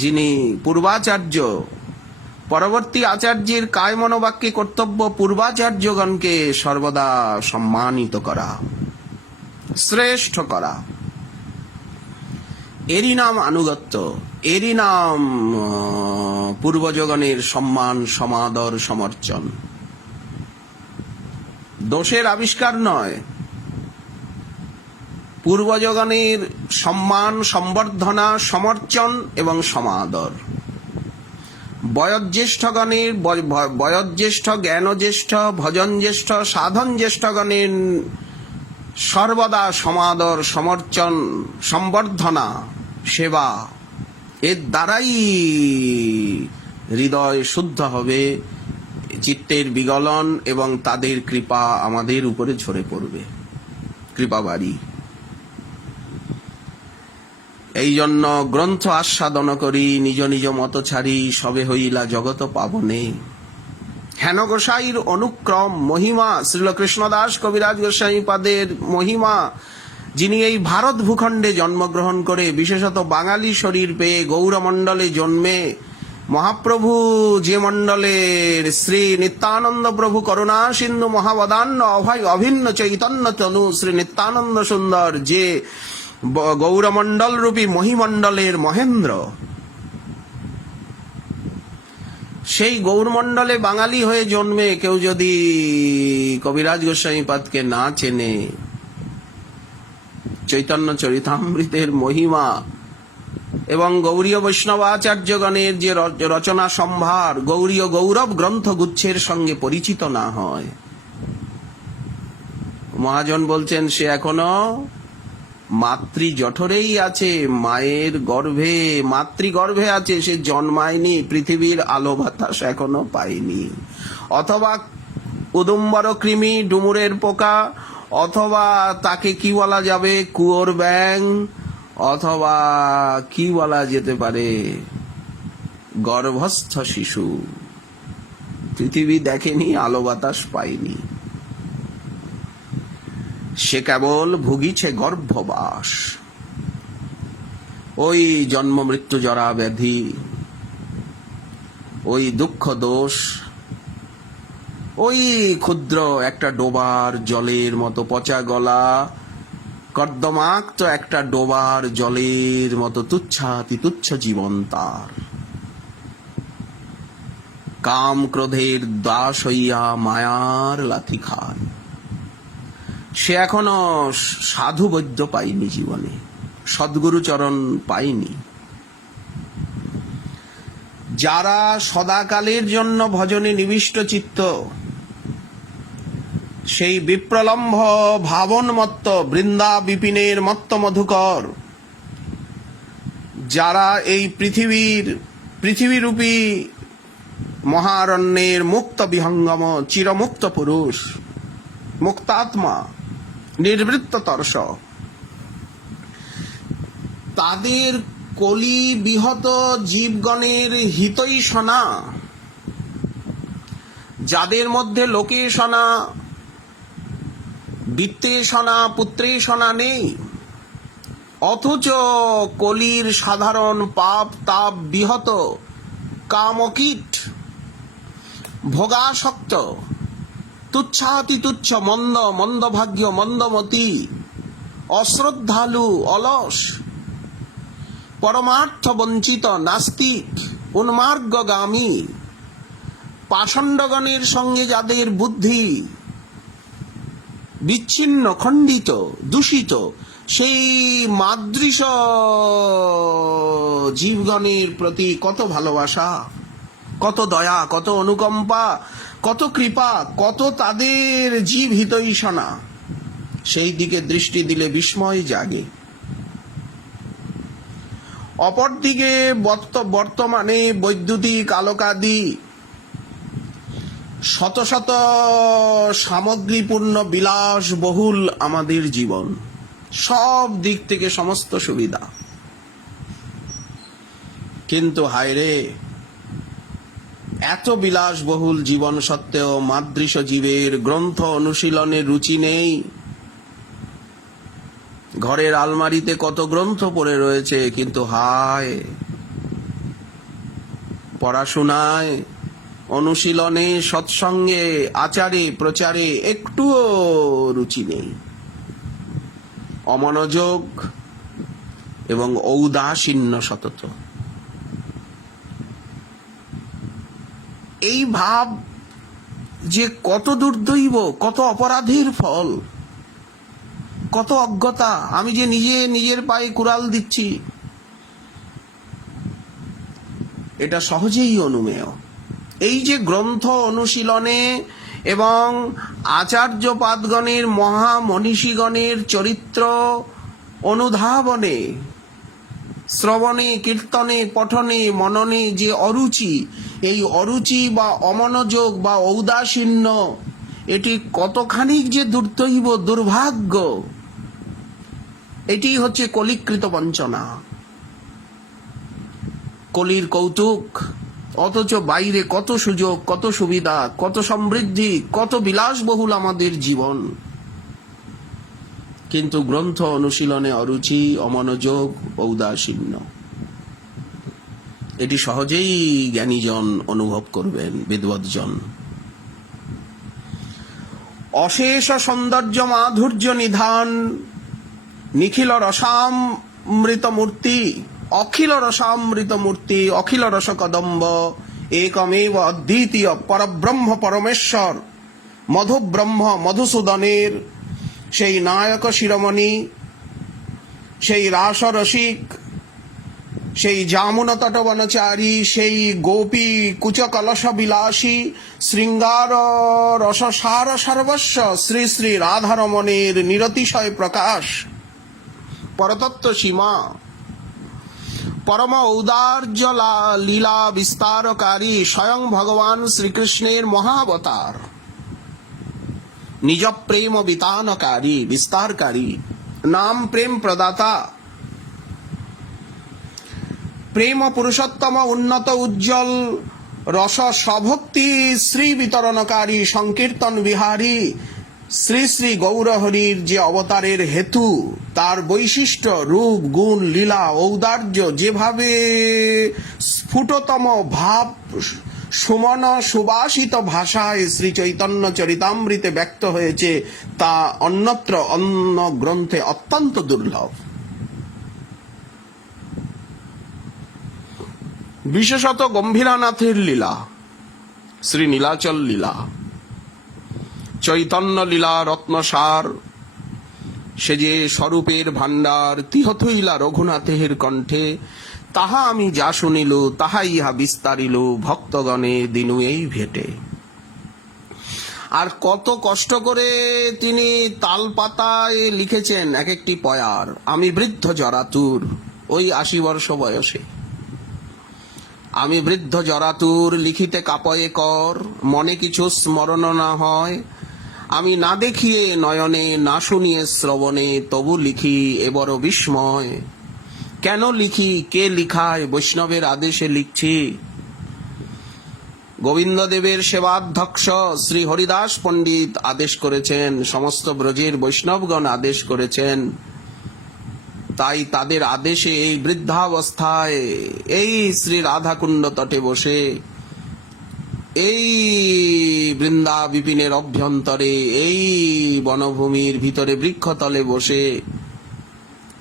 যিনি পূর্বাচার্য, পরবর্তী আচার্যের কায় মনোবাক্যে কর্তব্য পূর্বাচার্যগণকে সর্বদা সম্মানিত করা, শ্রেষ্ঠ করা, এরই নাম আনুগত্য, এরই নাম পূর্বজগণের সম্মান, সমাদর, সমর্চন। দোষের আবিষ্কার নয়, পূর্বজগণের সম্মান, সম্বর্ধনা, সমর্চন এবং সমাদর। বয়োজ্যেষ্ঠগণের, বয়োজ্যেষ্ঠ, জ্ঞানজ্যেষ্ঠ, ভজন জ্যেষ্ঠ, সাধন জ্যেষ্ঠগণের সর্বদা সমাদর, সমর্চন, সম্বর্ধনা, সেবা, এর দ্বারাই হৃদয় শুদ্ধ হবে, চিত্তের বিগলন এবং তাদের কৃপা আমাদের উপরে ঝরে পড়বে, কৃপা বাড়ি। এই জন্য গ্রন্থ আস্বাদন করি, নিজ নিজ মত ছাড়ি সবে হইলা জগত পাবনে। হেন গোসাইর অনুক্রম মহিমা, শ্রীল কৃষ্ণদাস কবিরাজ গোস্বামী পাদের মহিমা, যিনি এই ভারত ভূখণ্ডে জন্মগ্রহণ করে বিশেষত বাঙালি শরীর পেয়ে গৌরমণ্ডলে জন্মে মহাপ্রভু যে মণ্ডলের শ্রী নিত্যানন্দ প্রভু করুণা সিন্ধু মহাবদান্য অভয় অভিন্ন চৈতন্য তনু শ্রী নিত্যানন্দ সুন্দর যে গৌরমণ্ডল রূপী মহিমণ্ডলের মহেন্দ্র, সেই গৌরমণ্ডলে বাঙালি হয়ে জন্মে কেউ যদি কবিরাজ গোস্বামীপাদকে না চেনে, চৈতন্য চরিতামৃতের মহিমা এবং গৌরীয় বৈষ্ণবাচার্যগণের যে রচনা সম্ভার, গৌরীয় গৌরব গ্রন্থগুচ্ছের সঙ্গে পরিচিত না হয়, মহাজন বলছেন সে এখনো মাতৃ জঠরেই আছে, মায়ের গর্ভে, মাতৃগর্ভে আছে, সে জন্মায়নি, পৃথিবীর আলো বাতাস এখনো পায়নি। অথবা উদুম্বর কৃমি, ডুমুরের পোকা, অথবা তাকে কি বলা যাবে, কুয়োর ব্যাং, অথবা কি বলা যেতে পারে, গর্ভস্থ শিশু, পৃথিবী দেখেনি, আলো বাতাস পায়নি, সে কেবল ভুগিছে গর্ভবাস। ওই জন্ম মৃত্যু জরা ব্যাধি, ওই দুঃখ দোষ, ওই ক্ষুদ্র একটা ডোবার জলের মতো পচা গলা, কর্দমাক্ত একটা ডোবার জলের মতো তুচ্ছাতি তুচ্ছ জীবন তার। কাম ক্রোধের দাস হইয়া মায়ার লাথি খায়, সে এখনো সাধু বৈদ্য পায়নি, জীবনে সদ্গুরু চরণ পায়নি। যারা সদাকালের জন্য ভজনে নিবিষ্ট চিত্ত, সেই বিপ্রলম্ভ ভাবনমত্ত বৃন্দা বিপিনের মত্ত মধুকর, যারা এই পৃথিবীরূপী মহারণ্যের মুক্ত বিহঙ্গম চিরমুক্ত পুরুষ, মুক্তাত্মা, নির্বৃত্ত তর্ষ, তাদের কলি বিহত জীবগণের হিতৈষণা, যাদের মধ্যে লোকেষণা, বিত্তেষণা, পুত্রেষণা নেই, অথচ কলির সাধারণ পাপ তাপ বিহত কামকীট, ভোগাসক্ত, তুচ্ছাতি তুচ্ছ, মন্দ মন্দভাগ্য, মন্দমতি, অশ্রদ্ধালু, অলস, পরমার্থ বঞ্চিত, নাস্তিক, উন্মার্গগামী পাষণ্ডগণের সঙ্গে যাদের বুদ্ধি বিচ্ছিন্ন, খণ্ডিত, দূষিত, সেই মাদৃশ জীবগণের প্রতি কত ভালোবাসা, কত দয়া, কত অনুকম্পা, কত কৃপা, কত তাদের জীব হিতৈষণা, সেই দিকে দৃষ্টি দিলে বিস্ময় জাগে। অপরদিকে বর্তমানে বৈদ্যুতিক আলোকাদি শত শত সামগ্রীপূর্ণ বিলাস বহুল আমাদের জীবন, সব দিক থেকে সমস্ত সুবিধা, কিন্তু হায়রে, এত বিলাসবহুল জীবন সত্ত্বেও মাদৃশ জীবের গ্রন্থ অনুশীলনের রুচি নেই। ঘরের আলমারিতে কত গ্রন্থ পড়ে রয়েছে, কিন্তু হায়, পড়াশোনায়, অনুশীলনে, সৎসঙ্গে, আচারে, প্রচারে একটুও রুচি নেই। অমনোযোগ এবং ঔদাসীন্য সতত। এই ভাব যে কত দুর্দৈব, কত অপরাধীর ফল, কত অজ্ঞতা। আমি যে নিজের পায়ে কুড়াল দিচ্ছি, এটা সহজেই অনুমেয়। এই যে গ্রন্থ অনুশীলনে এবং আচার্যপাদগণের, মহামনীষীগণের চরিত্র অনুধাবনে, শ্রবণে, কীর্তনে, পঠনে, মননে যে অরুচি, এই অরুচি বা অমনোযোগ বা ঔদাসীন্য, এটি কতখানি যে দুর্দৈব, দুর্ভাগ্য। এটি হচ্ছে কলিকৃত বঞ্চনা, কলির কৌতুক। অথচ বাইরে কত সুযোগ, কত সুবিধা, কত সমৃদ্ধি, কত বিলাসবহুল আমাদের জীবন, কিন্তু গ্রন্থ অনুশীলনে অরুচি, অমনোযোগ, ঔদাসীন্য। এটি সহজেই জ্ঞানীজন অনুভব করবেন, বিদ্বৎজন। অশেষ সৌন্দর্য মাধুর্য নিধান, নিখিল রসামৃত মূর্তি, অখিল রসামৃত মূর্তি, অখিল রস কদম্ব, একমেব অদ্বিতীয় পরব্রহ্ম পরমেশ্বর মধুব্রহ্ম মধুসূদনের সেই নায়ক শিরোমণি, সেই রাসরসিক, সেই জামুন তটবনচারী, সেই গোপী কুচকলস বিলাসী, শৃঙ্গার রসসার সর্বস্ব শ্রী শ্রী রাধারমণের নিরতিশয় প্রকাশ, পরতত্ত্ব সীমা, পরম ঔদার্য লীলা বিস্তারকারী স্বয়ং ভগবান শ্রীকৃষ্ণের মহাবতার, নিজ প্রেম বিতানকারী, বিস্তারকারী, নাম প্রেম প্রদাতা, প্রেম পুরুষোত্তম উন্নত উজ্জ্বল রস স্বভক্তি শ্রী বিতরণকারী, সংকীর্তন বিহারী শ্রী শ্রী গৌরহরির যে অবতারের হেতু, তার বৈশিষ্ট্য, রূপ, গুণ, লীলা, ঔদার্য যেভাবে স্ফুটতম ভাব সুমন সুবাসিত ভাষায় শ্রী চৈতন্য চরিতামৃতে ব্যক্ত হয়েছে, তা অন্যত্র অন্য গ্রন্থে অত্যন্ত দুর্লভ। বিশেষত গম্ভীরানাথের লীলা, শ্রী নীলাচল লীলা, চৈতন্য লীলা রত্নসার, সে যে স্বরূপের ভাণ্ডার, তিহথইলা রঘুনাথের কণ্ঠে, তাহা আমি যা শুনিল, তাহা ইহা বিস্তারিল ভক্তগণে দিনু এই ভেটে। আর কত কষ্ট করে তিনি তাল পাতায় লিখেছেন এক একটি পয়ার। আমি বৃদ্ধ জরাতুর, ওই 80 বর্ষ বয়সে, আমি বৃদ্ধ জরাতুর, লিখিতে কাপয়ে কর, মনে কিছু স্মরণ না হয়, আমি না দেখিয়ে নয়নে, না শুনিয়ে শ্রবণে, তবু লিখি এ বড় বিস্ময়। কেন লিখি, কে লিখায়, বৈষ্ণবের আদেশে লিখছি। গোবিন্দদেবের সেবাধ্যক্ষ শ্রী হরিদাস পণ্ডিত আদেশ করেছেন, সমস্ত ব্রজের বৈষ্ণবগণ আদেশ করেছেন, তাই তাদের আদেশে এই বৃদ্ধাবস্থায় এই শ্রী রাধাকুণ্ড তটে বসে, এই বৃন্দা বিপিনের অভ্যন্তরে, এই বনভূমির ভিতরে বৃক্ষতলে বসে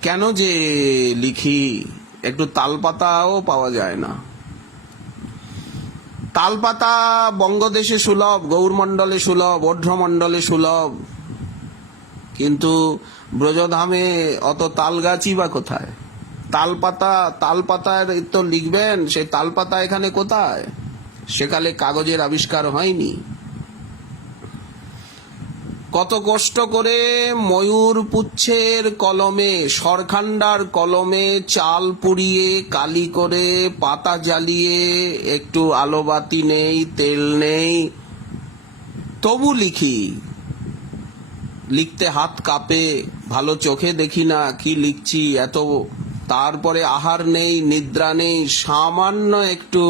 কেন যে লিখি। একটু তালপাতাও পাওয়া যায় না। তালপাতা বঙ্গদেশে সুলভ, গৌরমণ্ডলে সুলভ, ওঢ্রমণ্ডলে সুলভ, কিন্তু ব্রজধামে অত তাল গাছই বা কোথায়? তালপাতার তো লিখবেন, সেই তালপাতা এখানে কোথায়? সেকালে কাগজের আবিষ্কার হয়নি। কত কষ্ট করে ময়ূর পুচ্ছের কলমে, সরখান্ডার কলমে চাল পুড়িয়ে কালি করে পাতা জ্বালিয়ে, একটু আলোবাতি নেই, তেল নেই, তবু লিখি। লিখতে হাত কাঁপে, ভালো চোখে দেখি না কি লিখছি এত। তারপরে আহার নেই, নিদ্রা নেই, সামান্য একটু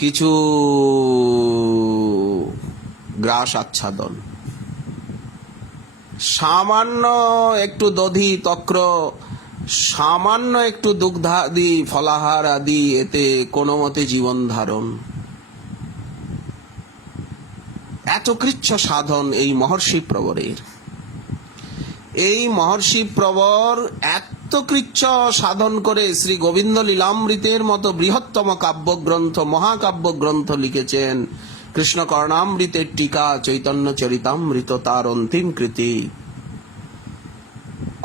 কিছু গ্রাস আচ্ছাদন, সামান্য একটু দধি তক্র, সামান্য একটু দুগ্ধাদি ফলাহার আদি, এতে কোনো মতে জীবন ধারণ। এত কৃচ্ছ সাধন এই মহর্ষি প্রবরের। এই মহর্ষি প্রবর এত কৃচ্ছ সাধন করে শ্রী গোবিন্দ লীলামৃতের মতো বৃহত্তম কাব্যগ্রন্থ, মহাকাব্য গ্রন্থ লিখেছেন। কৃষ্ণ কর্ণামৃতের টিকা, চৈতন্য চরিতামৃত তার অন্তিম কৃতি।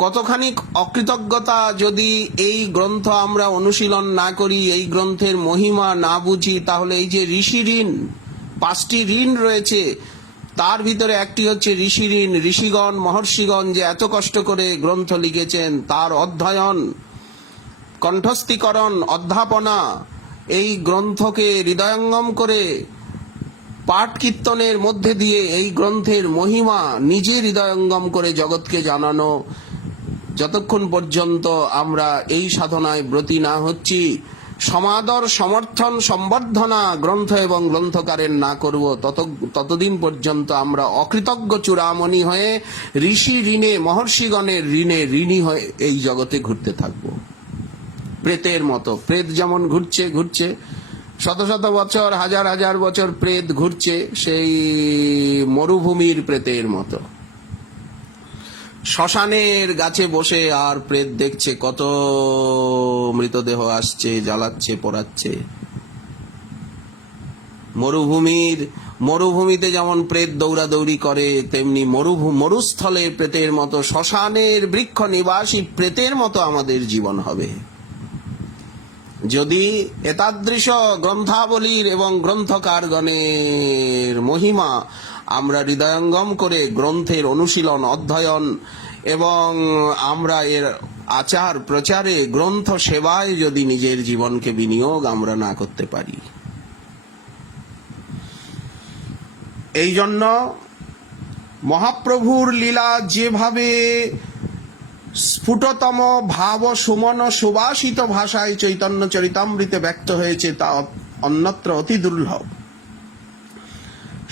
কতখানি অকৃতজ্ঞতা যদি এই গ্রন্থ আমরা অনুশীলন না করি, এই গ্রন্থের মহিমা না বুঝি, তাহলে এই যে ঋষি ঋণ, 5টি ঋণ রয়েছে, তার ভিতরে একটি হচ্ছে ঋষি ঋণ। ঋষিগণ, মহর্ষিগণ যে এত কষ্ট করে গ্রন্থ লিখেছেন, তার অধ্যয়ন, কণ্ঠস্থীকরণ, অধ্যাপনা, এই গ্রন্থকে হৃদয়ঙ্গম করে পাঠ কীর্তনের মধ্যে দিয়ে এই গ্রন্থের মহিমা নিজে হৃদয়ঙ্গম করে জগৎকে জানানো। যতক্ষণ পর্যন্ত আমরা এই সাধনায় ব্রতী না হচ্ছি, সমাদর, সমর্থন, সম্বর্ধনা গ্রন্থ এবং গ্রন্থকারের না করব, ততদিন পর্যন্ত আমরা অকৃতজ্ঞ চূড়ামণি হয়ে ঋষি ঋণে, মহর্ষিগণের ঋণে ঋণী হয়ে এই জগতে ঘুরতে থাকব। প্রেতের মতো, প্রেত যেমন ঘুরছে শত শত বছর, হাজার হাজার বছর প্রেত ঘুরছে, সেই মরুভূমির প্রেতের মতো। শ্মশানের গাছে বসে আর প্রেত দেখছে, কত মৃতদেহ আসছে, জ্বালাচ্ছে, পোড়াচ্ছে। মরুভূমিতে যেমন প্রেত দৌড়াদৌড়ি করে, তেমনি মরুস্থলের প্রেতের মতো, শ্মশানের বৃক্ষ নিবাসী প্রেতের মতো আমাদের জীবন হবে। যদি এতাদৃশ গ্রন্থাবলীর এবং গ্রন্থকারগণের মহিমা আমরা হৃদয়ঙ্গম করে গ্রন্থের অনুশীলন, অধ্যয়ন এবং আমরা এর আচার প্রচারে, গ্রন্থ সেবায় যদি নিজের জীবনকে বিনিয়োগ আমরা না করতে পারি। এই জন্য মহাপ্রভুর লীলা যেভাবে স্ফুটতম ভাব সুমন সুবাসিত ভাষায় চৈতন্য চরিতামৃতে ব্যক্ত হয়েছে, তা অন্যত্র অতি দুর্লভ।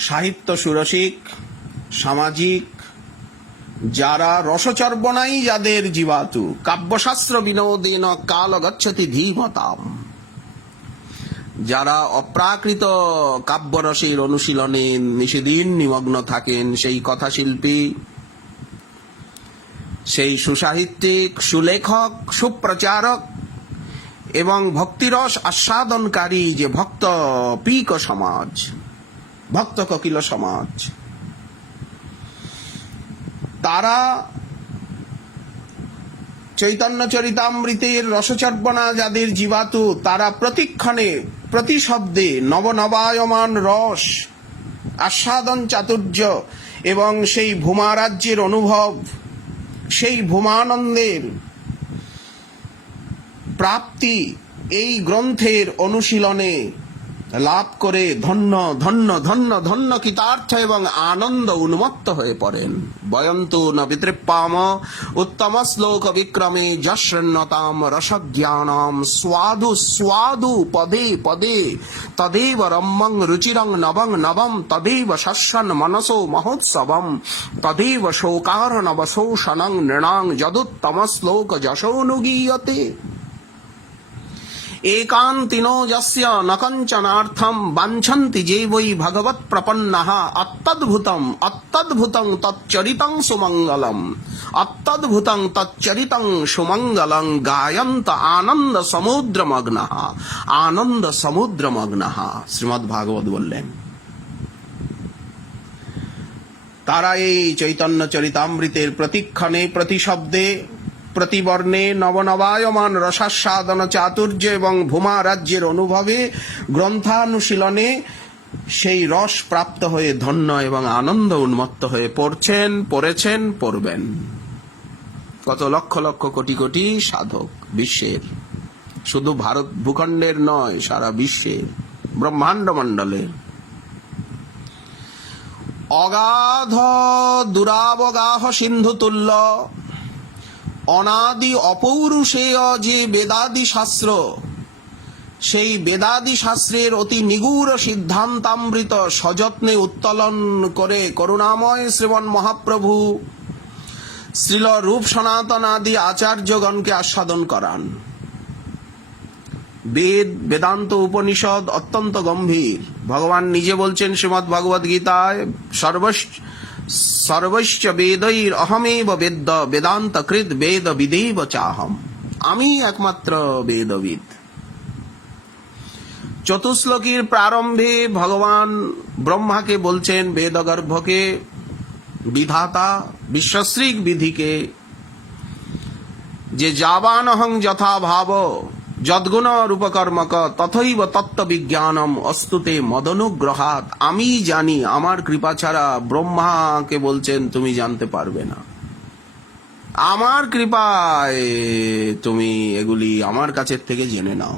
সাহিত্য সুরসিক, সামাজিক, যারা রসচর্বণাই যাদের জীবাতু, কাব্যশাস্ত্র বিনোদেন কাল গচ্ছতি ধীমতাম, যারা অপ্রাকৃত কাব্যরসের অনুশীলনে নিষেদিন নিমগ্ন থাকেন, সেই কথাশিল্পী, সেই সুসাহিত্যিক, সুলেখক, সুপ্রচারক এবং ভক্তিরস আস্বাদনকারী যে ভক্ত পীক সমাজ, ভক্ত কোকিল সমাজ, তারা চৈতন্য চরিতামৃতের রসচর্বণা যাদের জীবাতু, তারা প্রতিক্ষণে, প্রতি শব্দে নবনবায়মান রস, আস্বাদন চাতুর্য এবং সেই ভূমারাজ্যের অনুভব, সেই ভূমানন্দের প্রাপ্তি এই গ্রন্থের অনুশীলনে লাভ করে ধন্য ধন্য ধন্য ধন্য কৃতার্থ এবং আনন্দ উন্মত্ত হয়ে পড়েন। বয়ন্তু ন বিতৃপ্পাম উত্তম শ্লোক বিক্রমে যশৃণ্যতাম রসজ্ঞানাম স্বাদু স্বাদু পদে পদে তদেব রম্যং রুচিরং নবং নবম তদেব শস্যন মনসো মহোৎসবম তদেব শোকার নবশোষণং নৃণাং যদুত্তম শ্লোক যশোনুগীয়তে। एकांतिनो यस्य न कंचनार्थम वाञ्छन्ति जे वै भगवत् प्रपन्नः अत्तद्भुतं अत्तद्भुतं तच्चरितं सुमंगलम अत्तद्भुतं तच्चरितं सुमंगलं गायन्त आनंद समुद्रमग्नः आनंद समुद्रमग्नः। শ্রীমদ্ ভাগবত বললেন তারা এই চৈতন্য চরিতামৃতের প্রতিক্ষণে প্রতি শব্দে প্রতিবর্ণে নবনবায়মান রসাস্বাদন চাতুর্য এবং ভূমা রাজ্যের অনুভবে গ্রন্থানুশীলনে সেই রস প্রাপ্ত হয়ে ধন্য এবং আনন্দ উন্মত্ত হয়ে পড়ছেন, পড়েছেন, পড়বেন। কত লক্ষ লক্ষ কোটি কোটি সাধক বিশ্বের, শুধু ভারত ভূখণ্ডের নয়, সারা বিশ্বের ব্রহ্মাণ্ড মণ্ডলের। অগাধ দুরাবগাহ সিন্ধু তুল্য অনাদি অপৌরুষেয় যে বেদাদি শাস্ত্র, সেই বেদাদি শাস্ত্রের অতি নিগূঢ় সিদ্ধান্তামৃত সযত্নে উত্তোলন করে করুণাময় শ্রীমন মহাপ্রভু শ্রীল রূপ সনাতন আদি আচার্যগণকে আস্বাদন করান। বেদ বেদান্ত উপনিষদ অত্যন্ত গম্ভীর। ভগবান নিজে বলছেন শ্রীমদ্ ভগবদ গীতায় সর্বশ্চ বেदैर अहमेव वेद्য বেদান্ত কৃত বেদ বিদেব চাহম। আমি একমাত্র বেদবিদ। চতুশ্লোকীর প্রারম্ভে ভগবান ব্রহ্মাকে বলছেন, বেদগর্ভকে, বিধাতা বিশ্বশ্রীক বিধিকে, যে যাবানহং যথা ভাব যদ্গুণ রূপকর্মক তথৈব তত্ত্ব বিজ্ঞানম অস্তুতে মদনুগ্রহাৎ। আমি জানি, আমার কৃপা ছাড়া ব্রহ্মাকে বলছেন তুমি জানতে পারবে না। আমার কৃপায় তুমি এগুলি আমার কাছের থেকে জেনে নাও।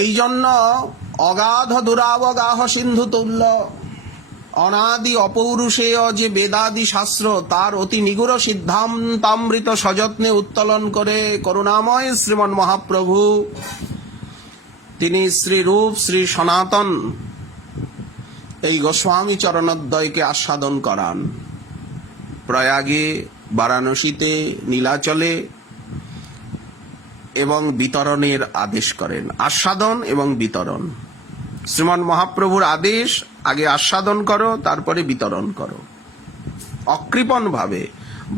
এই জন্য অগাধ দুরাবগাহ সিন্ধু তুল্য অনাদি অপৌরুষেয় যে বেদাদি শাস্ত্র, তার অতি নিগূঢ় সিদ্ধান্তামৃত সযত্নে উত্তোলন করে করুণাময় শ্রীমন মহাপ্রভু তিনি শ্রী রূপ শ্রী সনাতন এই গোস্বামী চরণোদ্বয়কে আস্বাদন করান। প্রয়াগে, বারাণসীতে, নীলাচলে এবং বিতরণের আদেশ করেন। আস্বাদন এবং বিতরণ, শ্রীমন মহাপ্রভুর আদেশ, আগে আস্বাদন করো, তারপরে বিতরণ করো। অকৃপণ ভাবে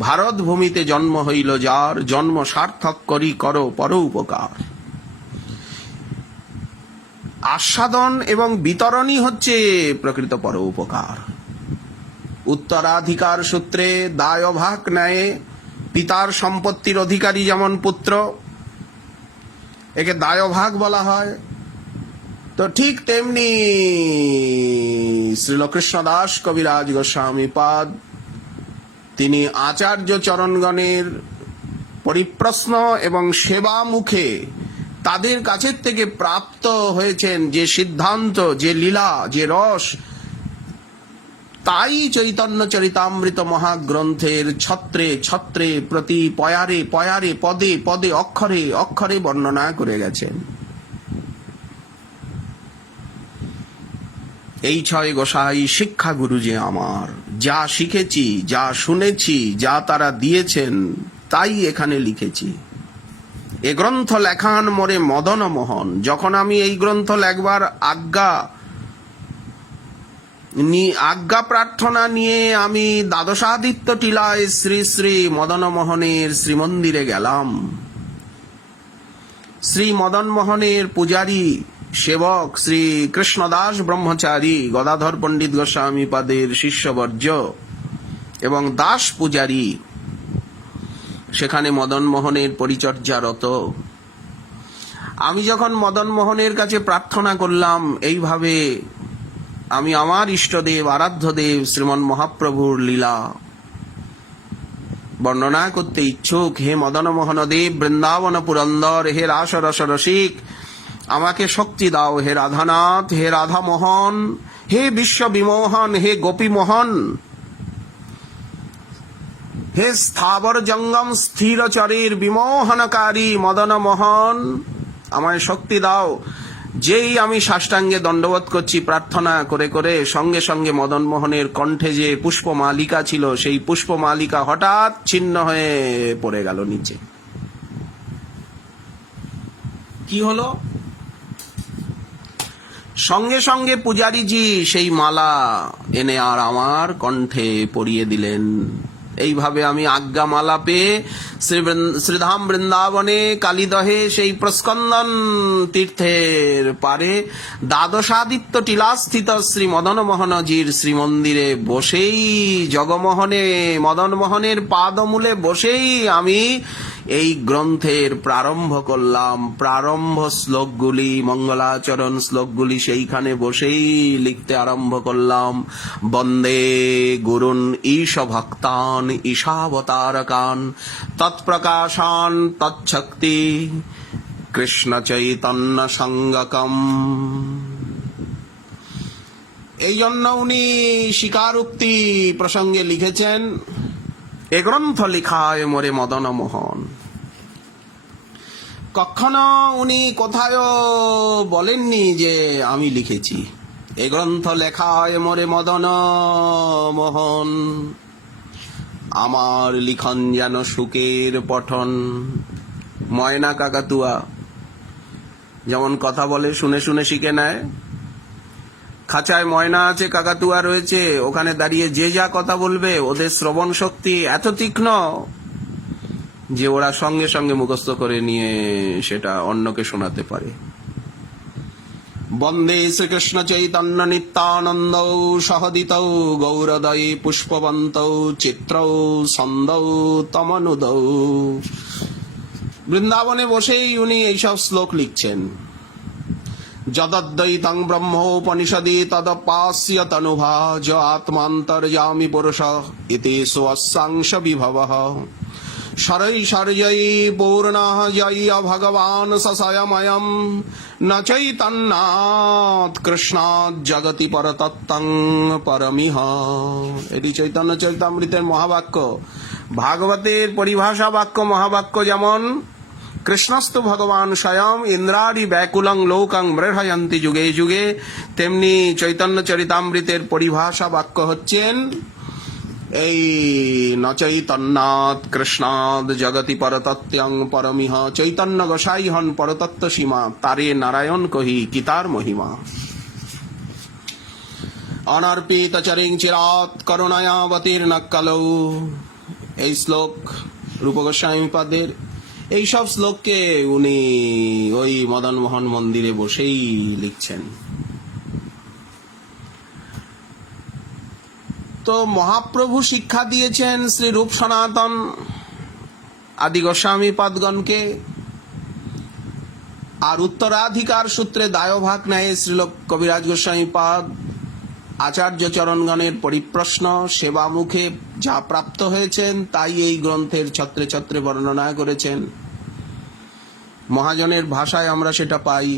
ভারত ভূমিতে জন্ম হইল যার, জন্ম সার্থক করি করো পর উপকার। আস্বাদন এবং বিতরণই হচ্ছে প্রকৃত পর উপকার। উত্তরাধিকার সূত্রে দায়ভাগ ন্যায় পিতার সম্পত্তির অধিকারী যেমন পুত্র, একে দায়ভাগ বলা হয়, তো ঠিক তেমনি শ্রীল কৃষ্ণদাস কবিরাজ গোস্বামী পাদ তিনি আচার্য চরণগণের পরিপ্রশ্ন এবং সেবা মুখে তাদের কাছের থেকে প্রাপ্ত হয়েছেন যে সিদ্ধান্ত, যে লীলা, যে রস, তাই চৈতন্য চরিতামৃত মহাগ্রন্থের ছত্রে ছত্রে প্রতি পয়ারে পয়ারে পদে পদে অক্ষরে অক্ষরে বর্ণনা করে গেছেন। এই ছয় গোসাই শিক্ষাগুরু যে আমার, যা শিখেছি, যা শুনেছি, যা তারা দিয়েছেন, তাই এখানে লিখেছি। এ গ্রন্থ লেখান মোরে মদন মোহন। যখন আমি এই গ্রন্থ লেখবার আজ্ঞা প্রার্থনা নিয়ে আমি দ্বাদশাদিত্য টিলায় শ্রী শ্রী মদন মোহনের শ্রীমন্দিরে গেলাম। শ্রী মদন মোহনের পূজারী সেবক শ্রী কৃষ্ণদাস ব্রহ্মচারী গদাধর পণ্ডিত গোস্বামী পাদের শিষ্যবর্য এবং দাস পূজারী সেখানে মদন মোহনের পরিচর্যারত। আমি যখন মদন মোহনের কাছে প্রার্থনা করলাম, এইভাবে আমি আমার ইষ্টদেব আরাধ্যদেব শ্রীমন মহাপ্রভুর লীলা বর্ণনা করতে ইচ্ছুক। হে মদন মোহন দেব, বৃন্দাবন পুরন্দর, হে রাস রস রসিক, আমাকে শক্তি দাও হে রাধানাথ, হে রাধা মোহন, হে বিশ্ব বিমোহন, হে গোপী মোহন, হে স্থাবর জঙ্গম স্থির চরের বিমোহনকারী মদন মোহন, আমায় শক্তি দাও। যেই আমি সাষ্টাঙ্গে দণ্ডবোধ করছি প্রার্থনা করে করে, সঙ্গে সঙ্গে মদন মোহনের কণ্ঠে যে পুষ্পমালিকা ছিল সেই পুষ্পমালিকা হঠাৎ ছিন্ন হয়ে পড়ে গেল নিচে। কি হলো? সঙ্গে সঙ্গে পূজারীজি সেই মালা এনে আর আমার কণ্ঠে পরিয়ে দিলেন। এইভাবে আমি আজ্ঞামালা পেয়ে শ্রীধাম বৃন্দাবনে কালীদহে সেই প্রস্কন্দন তীর্থের পারে দ্বাদশাদিত্য টিলাস্থিত শ্রী মদন মোহনজির শ্রীমন্দিরে বসেই, জগমোহনে মদন মোহনের পাদমূলে বসেই আমি এই গ্রন্থের প্রারম্ভ করলাম। প্রারম্ভ শ্লোকগুলি, মঙ্গলাচরণ শ্লোকগুলি সেইখানে বসেই লিখতে আরম্ভ করলাম। বন্দে গুরুন ঈশ ভক্তান ঈশাবতারকান তৎপ্রকাশান তৎশক্তি কৃষ্ণ চৈতন্য সঙ্গকম। এই জন্য উনি স্বীকারোক্তি প্রসঙ্গে লিখেছেন, এ গ্রন্থ লিখায় মোরে মদন মোহন। কখনো উনি কোথায়ও বলেননি যে আমি লিখেছি। এ গ্রন্থ লেখায় মোরে মদন মোহন, আমার লিখন যেন সুখের পঠন। ময়না কাকাতুয়া যেমন কথা বলে শুনে শুনে শিখে নেয়, খাঁচায় ময়না আছে, কাকাতুয়া রয়েছে, ওখানে দাঁড়িয়ে যে যা কথা বলবে ওদের শ্রবণ শক্তি এত তীক্ষ্ণ যে ওরা সঙ্গে সঙ্গে মুখস্থ করে নিয়ে সেটা অন্যকে শোনাতে পারে। বন্দে শ্রীকৃষ্ণ চৈতন্য নিত্যানন্দ সহদিত গৌরদয়ে পুষ্পবন্ত চিত্র ছন্দৌ তমনুদৌ। বৃন্দাবনে বসেই উনি এইসব শ্লোক লিখছেন। যদদ্বৈতং ব্রহ্মোপনিষদি তদপাস্য তনুভাজ আত্মান্তর্যামী পুরুষ ইতি স্বস্যাংশ বিভবঃ শরৈশর্যৈ পূর্ণঃ জয় ভগবান সস্বয়ময়ং ন চৈতন্যাৎ কৃষ্ণাৎ জগতি পরতত্ত্বং পরমিহ। এটি চৈতন্য চরিতামৃতের মহাবাক্য। ভাগবতের পরিভাষা বাক্য মহাবাক্য যেমন কৃষ্ণস্তু ভগবান স্বয়ং ইন্দ্রাদি ব্যাকুলং লোকং মৃঢ়য়ন্তি যুগে যুগে, তেমনি চৈতন্য চরিতামৃতের পরিভাষা বাক্য হচ্ছেন এই ন চৈতন্যাৎ কৃষ্ণাৎ জগতি পরতত্ত্বং পরমিহ। চৈতন্য গোসাই হন পরতত্ত্ব সীমা, তারে নারায়ণ কহি কি তার মহিমা। অনর্পিত চরিং চিরাৎ করুণায়াবতীর্ণ কলৌ। এই শ্লোক রূপ গোস্বামী পাদের। এইসব শ্লোককে উনি ওই মদন মোহন মন্দিরে বসেই লিখছেন। তো মহাপ্রভু শিক্ষা দিয়েছেন শ্রী রূপ সনাতন আদি গোস্বামী পাদগণকে, আর উত্তরাধিকার সূত্রে দায়ভাগ নেয় শ্রীলোক কবিরাজ গোস্বামী পাদ আচার্য চরণগণের পরিপ্রশ্ন সেবা মুখে যা প্রাপ্ত হয়েছেন তাই এই গ্রন্থের ছত্রে ছত্রে বর্ণনা করেছেন। মহাজনের ভাষায় আমরা সেটা পাই।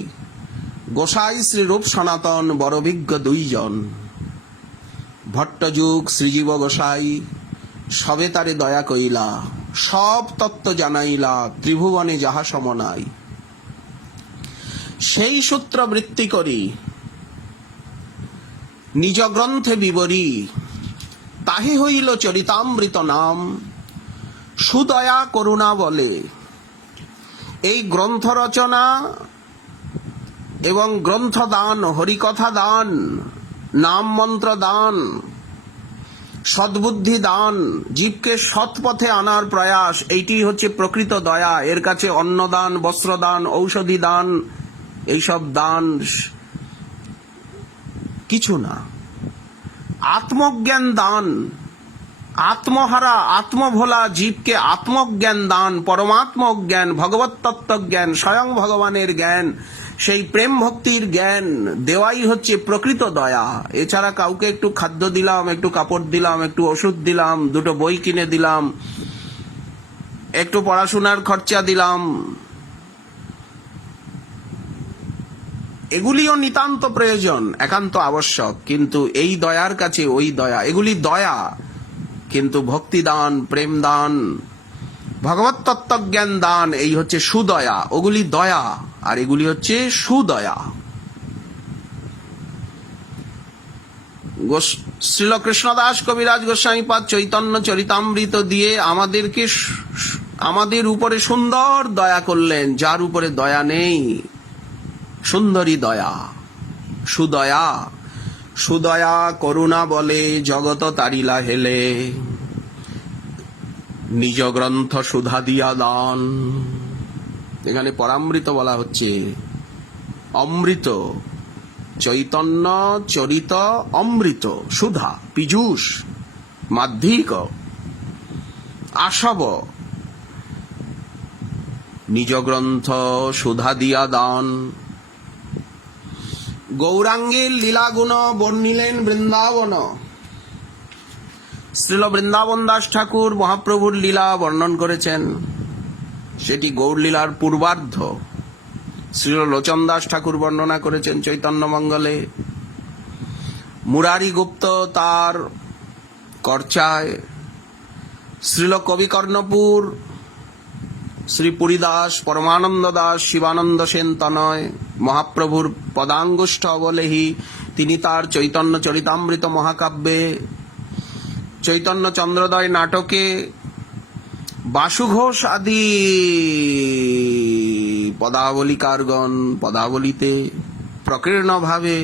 গোসাই শ্রী রূপ সনাতন বড়বিজ্ঞ দুইজন, ভট্টযুগ শ্রীজীব গোসাই সবে তারে দয়া কইলা, সব তত্ত্ব জানাইলা, ত্রিভুবনে যাহা সম নাই। সেই সূত্র বৃত্তি করি নিজ গ্রন্থে বিবরী, তাহি হইল চরিতামৃত নাম, সুদয়া করুণা বলে। এই গ্রন্থ রচনা এবং গ্রন্থ দান, হরিকথা দান, নাম মন্ত্র দান, সদ্বুদ্ধি দান, জীবকে সৎ পথে আনার প্রয়াস, এইটি হচ্ছে প্রকৃত দয়া। এর কাছে অন্নদান, বস্ত্রদান, ঔষধি দান, এইসব দান কিছু না। আত্মজ্ঞান দান, আত্মহারা আত্মভোলা জীবকে আত্মজ্ঞান দান, পরমাত্ম জ্ঞান, ভগবত তত্ত্ব জ্ঞান, স্বয়ং ভগবানের জ্ঞান, সেই প্রেম ভক্তির জ্ঞান দেওয়াই হচ্ছে প্রকৃত দয়া। এছাড়া কাউকে একটু খাদ্য দিলাম, একটু কাপড় দিলাম, একটু ওষুধ দিলাম, দুটো বই কিনে দিলাম, একটু পড়াশোনার খরচা দিলাম, এগুলিও নিতান্ত প্রয়োজন, একান্ত আবশ্যক, কিন্তু এই দয়ার কাছে ওই দয়া, এগুলি দয়া, কিন্তু ভক্তি দান, প্রেম দান, ভগবত তত্ত্বজ্ঞান দান, এই হচ্ছে সুদয়া। ওগুলি দয়া আর এগুলি হচ্ছে সুদয়া। শ্রীল কৃষ্ণদাস কবিরাজ গোস্বামীপাদ চৈতন্য চরিতামৃত দিয়ে আমাদেরকে আমাদের উপরে সুন্দর দয়া করলেন, যার উপরে দয়া নেই। সুন্দরী দয়া, সুদয়া। সুদয়া করুণা বলে জগত তারিলা হেলে, নিজ গ্রন্থ সুধা দিয়া দান। এখানে পরামৃত বলা হচ্ছে, অমৃত, চৈতন্য চরিত অমৃত, সুধা, পীযূষ, মাধ্যিক, আশব, নিজ গ্রন্থ সুধা দিয়া দান। গৌরাঙ্গের লীলাগুণ বর্ণিলেন বৃন্দাবন। শ্রীল বৃন্দাবন দাস ঠাকুর মহাপ্রভুর লীলা বর্ণন করেছেন, সেটি গৌরলীলার পূর্বার্ধ। শ্রীল লোচন দাস ঠাকুর বর্ণনা করেছেন চৈতন্য মঙ্গলে। মুরারি গুপ্ত তার কর্চায়, শ্রীল কবি কর্ণপুর, শ্রী পুরীদাস, পরমানন্দ দাস, শিবানন্দ সেন তনয়, মহাপ্রভুর পদাঙ্গুষ্ঠ অবলেহি তিনি তার চৈতন্য চরিতামৃত মহাকাব্যে, চৈতন্য চন্দ্রোদয় নাটকে, বাসু ঘোষ আদি পদাবলিকারগণ পদাবলিতে প্রকীর্ণ ভাবে,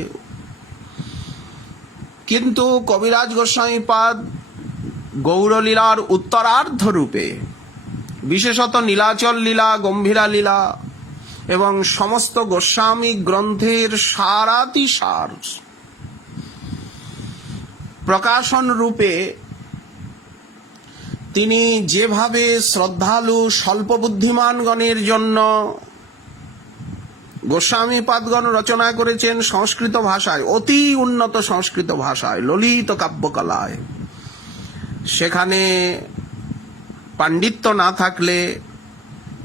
কিন্তু কবিরাজ গোস্বামীপাদ গৌরলীলার উত্তরার্ধ রূপে, বিশেষত নীলাচল লীলা, গম্ভীরা লীলা এবং সমস্ত গোস্বামী গ্রন্থের সারাতিসার প্রকাশন রূপে তিনি যেভাবে শ্রদ্ধালু স্বল্প বুদ্ধিমানগণের জন্য গোস্বামীপাদগণ রচনা করেছেন সংস্কৃত ভাষায়, অতি উন্নত সংস্কৃত ভাষায়, ললিত কাব্যকলায়, সেখানে পাণ্ডিত্য না থাকলে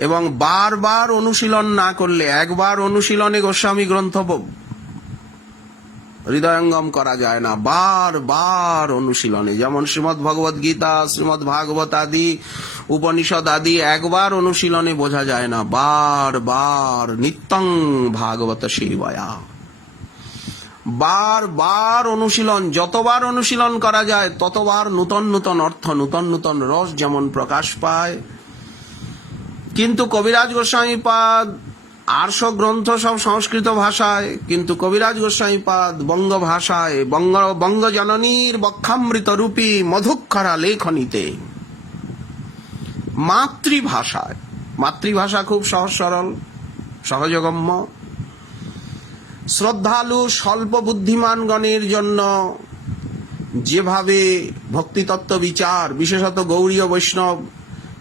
এবং বারবার অনুশীলন না করলে, একবার অনুশীলনে গোস্বামী গ্রন্থ হৃদয়ঙ্গম করা যায় না, বারবার অনুশীলনে, যেমন শ্রীমদ্ ভগবত গীতা, শ্রীমদ্ ভাগবত আদি উপনিষদ আদি একবার অনুশীলনে বোঝা যায় না, বারবার নিত্যং ভাগবত সেবয়া, বারবার অনুশীলন, যতবার অনুশীলন করা যায় ততবার নূতন নূতন অর্থ, নূতন নূতন রস যেমন প্রকাশ পায়। কিন্তু কবিরাজ গোস্বামীপাদ 800 গ্রন্থ সব সংস্কৃত ভাষায়, কিন্তু কবিরাজ গোস্বামীপাদ বঙ্গ ভাষায়, বঙ্গজননীর বক্ষামৃত রূপী মধুক্ষরা লেখনীতে, মাতৃভাষায়, মাতৃভাষা খুব সহজ সরল সহজগম্য, শ্রদ্ধালু স্বল্প বুদ্ধিমানগণের জন্য যেভাবে ভক্তিতত্ত্ব বিচার, বিশেষত গৌড়ীয় বৈষ্ণব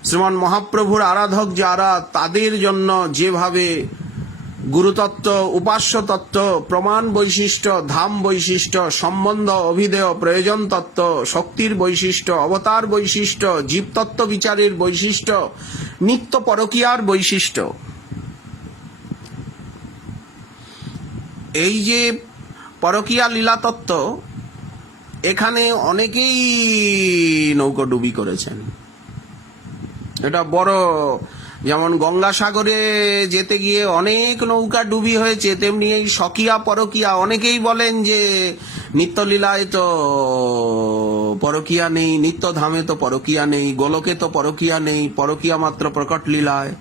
শ্রীমন মহাপ্রভুর আরাধক যারা, তাদের জন্য যেভাবে গুরুতত্ত্ব, উপাস্য তত্ত্ব, প্রমাণ বৈশিষ্ট্য, ধাম বৈশিষ্ট্য, সম্বন্ধ, অভিধেয়, প্রয়োজন তত্ত্ব, শক্তির বৈশিষ্ট্য, অবতার বৈশিষ্ট্য, জীবতত্ত্ব বিচারের বৈশিষ্ট্য, নিত্য পরকীয়ার বৈশিষ্ট্য, এই যে পরকীয়া লীলাতত্ত্ব, এখানে অনেকেই নৌকোডুবি করেছেন। এটা বড়, যেমন গঙ্গাসাগরে যেতে গিয়ে অনেক নৌকা ডুবি হয়েছে, তেমনি এই স্বকীয়া পরকীয়া, অনেকেই বলেন যে নিত্যলীলায় তো পরকীয়া নেই, নিত্যধামে তো পরকীয়া নেই, গোলকে তো পরকীয়া নেই, পরকীয়া মাত্র প্রকট লীলায়।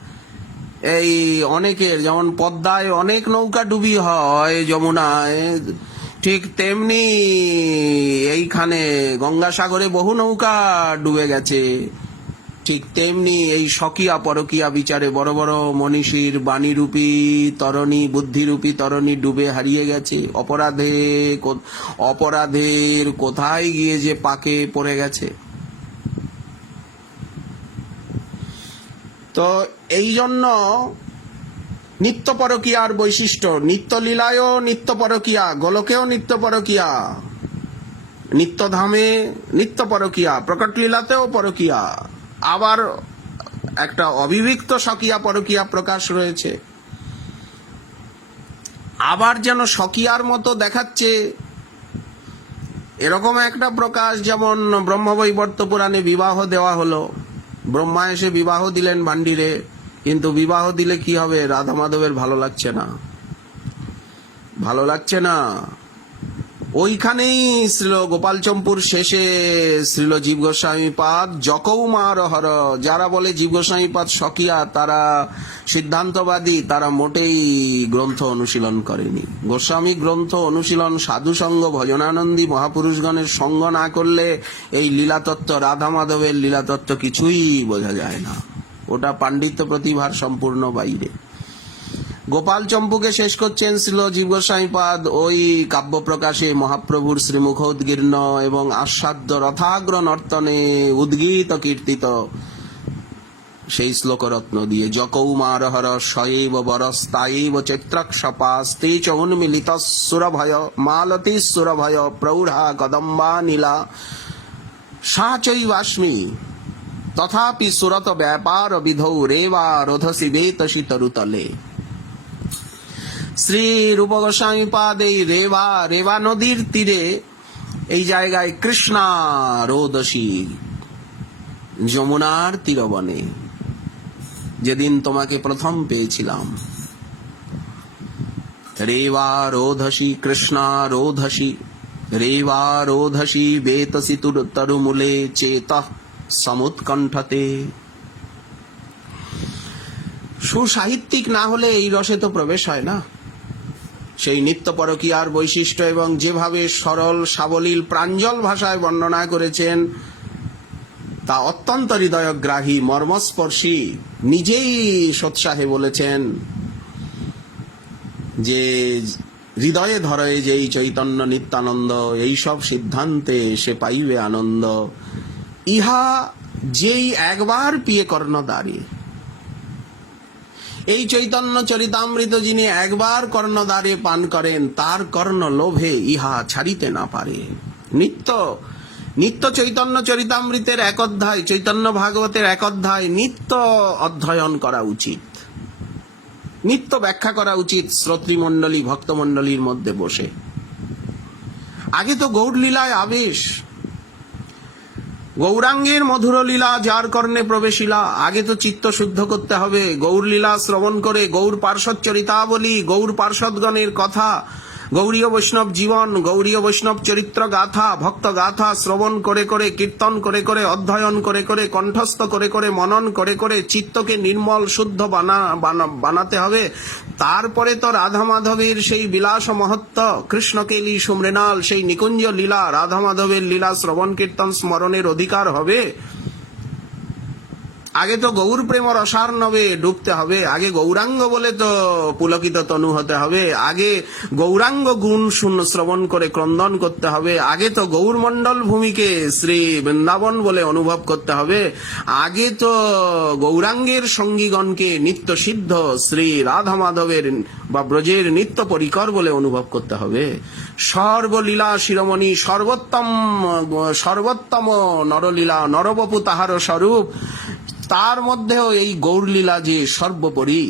এই অনেকের, যেমন পদ্মায় অনেক নৌকা ডুবি হয়, যমুনায়, ঠিক তেমনি এইখানে গঙ্গাসাগরে বহু নৌকা ডুবে গেছে। ঠিক তেমনি এই স্বকীয়া পরকীয়া বিচারে বড় বড় মনীষীর বাণীরূপী তরণী, বুদ্ধিরূপী তরণী ডুবে হারিয়ে গেছে, অপরাধের কোথায় গিয়ে যে পাকে পড়ে গেছে। তো এই জন্য নিত্য পরকীয়ার বৈশিষ্ট্য, নিত্যলীলায়ও নিত্য পরকীয়া, গোলকেও নিত্য পরকীয়া, নিত্যধামে নিত্য পরকীয়া, প্রকট লীলাতেও পরকীয়া, আবার একটা অবিভক্ত স্বকীয়া পরকীয়া প্রকাশ রয়েছে। আবার যেন স্বকীয়ার মতো দেখাচ্ছে, এরকম একটা প্রকাশ। যেমন ব্রহ্মবৈবর্ত পুরাণে বিবাহ দেওয়া হলো, ব্রহ্মা এসে বিবাহ দিলেন ভান্ডিরে, কিন্তু বিবাহ দিলে কি হবে? রাধা মাধবের ভালো লাগছে না, ভালো লাগছে না। ওইখানেই শ্রীল গোপালচম্পুর শেষে শ্রীল জীব গোস্বামী পাদ জকৌ মার হর, যারা বলে জীব গোস্বামী পাদ স্বকীয়া তারা সিদ্ধান্তবাদী, তারা মোটেই গ্রন্থ অনুশীলন করেনি। গোস্বামী গ্রন্থ অনুশীলন, সাধুসঙ্গ, ভজনানন্দী মহাপুরুষগণের সঙ্গ না করলে এই লীলাতত্ত্ব, রাধা মাধবের লীলাতত্ত্ব কিছুই বোঝা যায় না। ওটা পাণ্ডিত্য প্রতিভার সম্পূর্ণ বাইরে। গোপাল চম্পুকে শেষ করছেন শ্রীল জীব গোস্বামী পাদ ওই কাব্য প্রকাশে মহাপ্রভুর শ্রীমুখ উদ্গীর্ণ এবং আস্বাদ্য রথাগ্র নর্তনে উদ্গীত কীর্তিত সেই শ্লোকরত্ন দিয়ে। জকৌমার হর শৈব বরস্তাইব চৈত্রক্ষপাস্তে চ উন্মিলিত সুরভয় মালতী সুরভয় প্রৌঢ়া কদম্বা নীলা সা চৈবাস্মি তথাপি সুরত ব্যাপার বিধৌ রেবা রোধসি বেতসি তরুতলে। শ্রী রূপ গোস্বামী পাদ এই রেবা নদীর তীরে এই জায়গায় কৃষ্ণা রোদসী, যমুনার তীরবনে যেদিন তোমাকে প্রথম পেয়েছিলাম, রেবা রোধসী কৃষ্ণা রোধসী, রেবা রোধসী বেতসি তরুমূলে চেত সমুৎকণ্ঠতে। সুসাহিত্যিক না হলে এই রসে তো প্রবেশ হয় না। সেই নিত্য পরকীয়ার বৈশিষ্ট্য এবং যেভাবে সরল সাবলীল প্রাঞ্জল ভাষায় বর্ণনা করেছেন তা অত্যন্ত হৃদয়গ্রাহী, মর্মস্পর্শী। নিজেই সোৎসাহে বলেছেন যে হৃদয়ে ধরে যেই চৈতন্য নিত্যানন্দ, এইসব সিদ্ধান্তে সে পাইবে আনন্দ। ইহা যেই একবার পিয়ে কর্ণদ্বারে, এই চৈতন্য চরিতামৃত যিনি একবার কর্ণদ্বারে পান করেন, তার কর্ণ লোভে ইহা ছাড়িতে না পারে। নিত্য চৈতন্য চরিতামৃতের এক অধ্যায়, চৈতন্য ভাগবতের এক অধ্যায় নিত্য অধ্যয়ন করা উচিত, নিত্য ব্যাখ্যা করা উচিত শ্রোতৃমণ্ডলী ভক্তমণ্ডলীর মধ্যে বসে। আগে তো গৌরলীলায় আবেশ, গৌরাঙ্গের মধুর লীলা যার কর্ণে প্রবেশিলা। আগে তো চিত্ত শুদ্ধ করতে হবে, গৌরলীলা শ্রবণ করে গৌর পার্ষদ চরিতাবলী, গৌর পার্ষদগণের কথা, গৌরীয় বৈষ্ণব জীবন, গৌরীয় বৈষ্ণব চরিত্র গাথা, ভক্ত গাথা শ্রবণ করে করে, কীর্তন করে করে, অধ্যয়ন করে করে, কণ্ঠস্থ করে করে, মনন করে করে চিত্তকে নির্মল শুদ্ধ বানাতে হবে। তারপরে তো রাধা মাধবের সেই বিলাস মহত্ব, কৃষ্ণকেলি সুমৃণাল সেই নিকুঞ্জ লীলা, রাধা মাধবের লীলা শ্রবণ কীর্তন স্মরণের অধিকার হবে। আগে তো গৌর প্রেম রসার্ণবে ডুবতে হবে, আগে গৌরাঙ্গ বলে তো পুলকিত তনু হতে হবে, আগে গৌরাঙ্গ গুণ শূন্য শ্রবণ করে ক্রন্দন করতে হবে, আগে তো গৌরমণ্ডল ভূমিকে শ্রী বৃন্দাবন বলে অনুভব করতে হবে, আগে তো গৌরাঙ্গের সঙ্গীগণকে নিত্য সিদ্ধ শ্রী রাধা মাধবের বা ব্রজের নিত্য পরিকর বলে অনুভব করতে হবে। সর্বলীলা শিরোমণি, সর্বোত্তম নরলীলা, নরবপু তাহার স্বরূপ, তার মধ্যেও এই গৌরলীলা যে সর্বোপরি।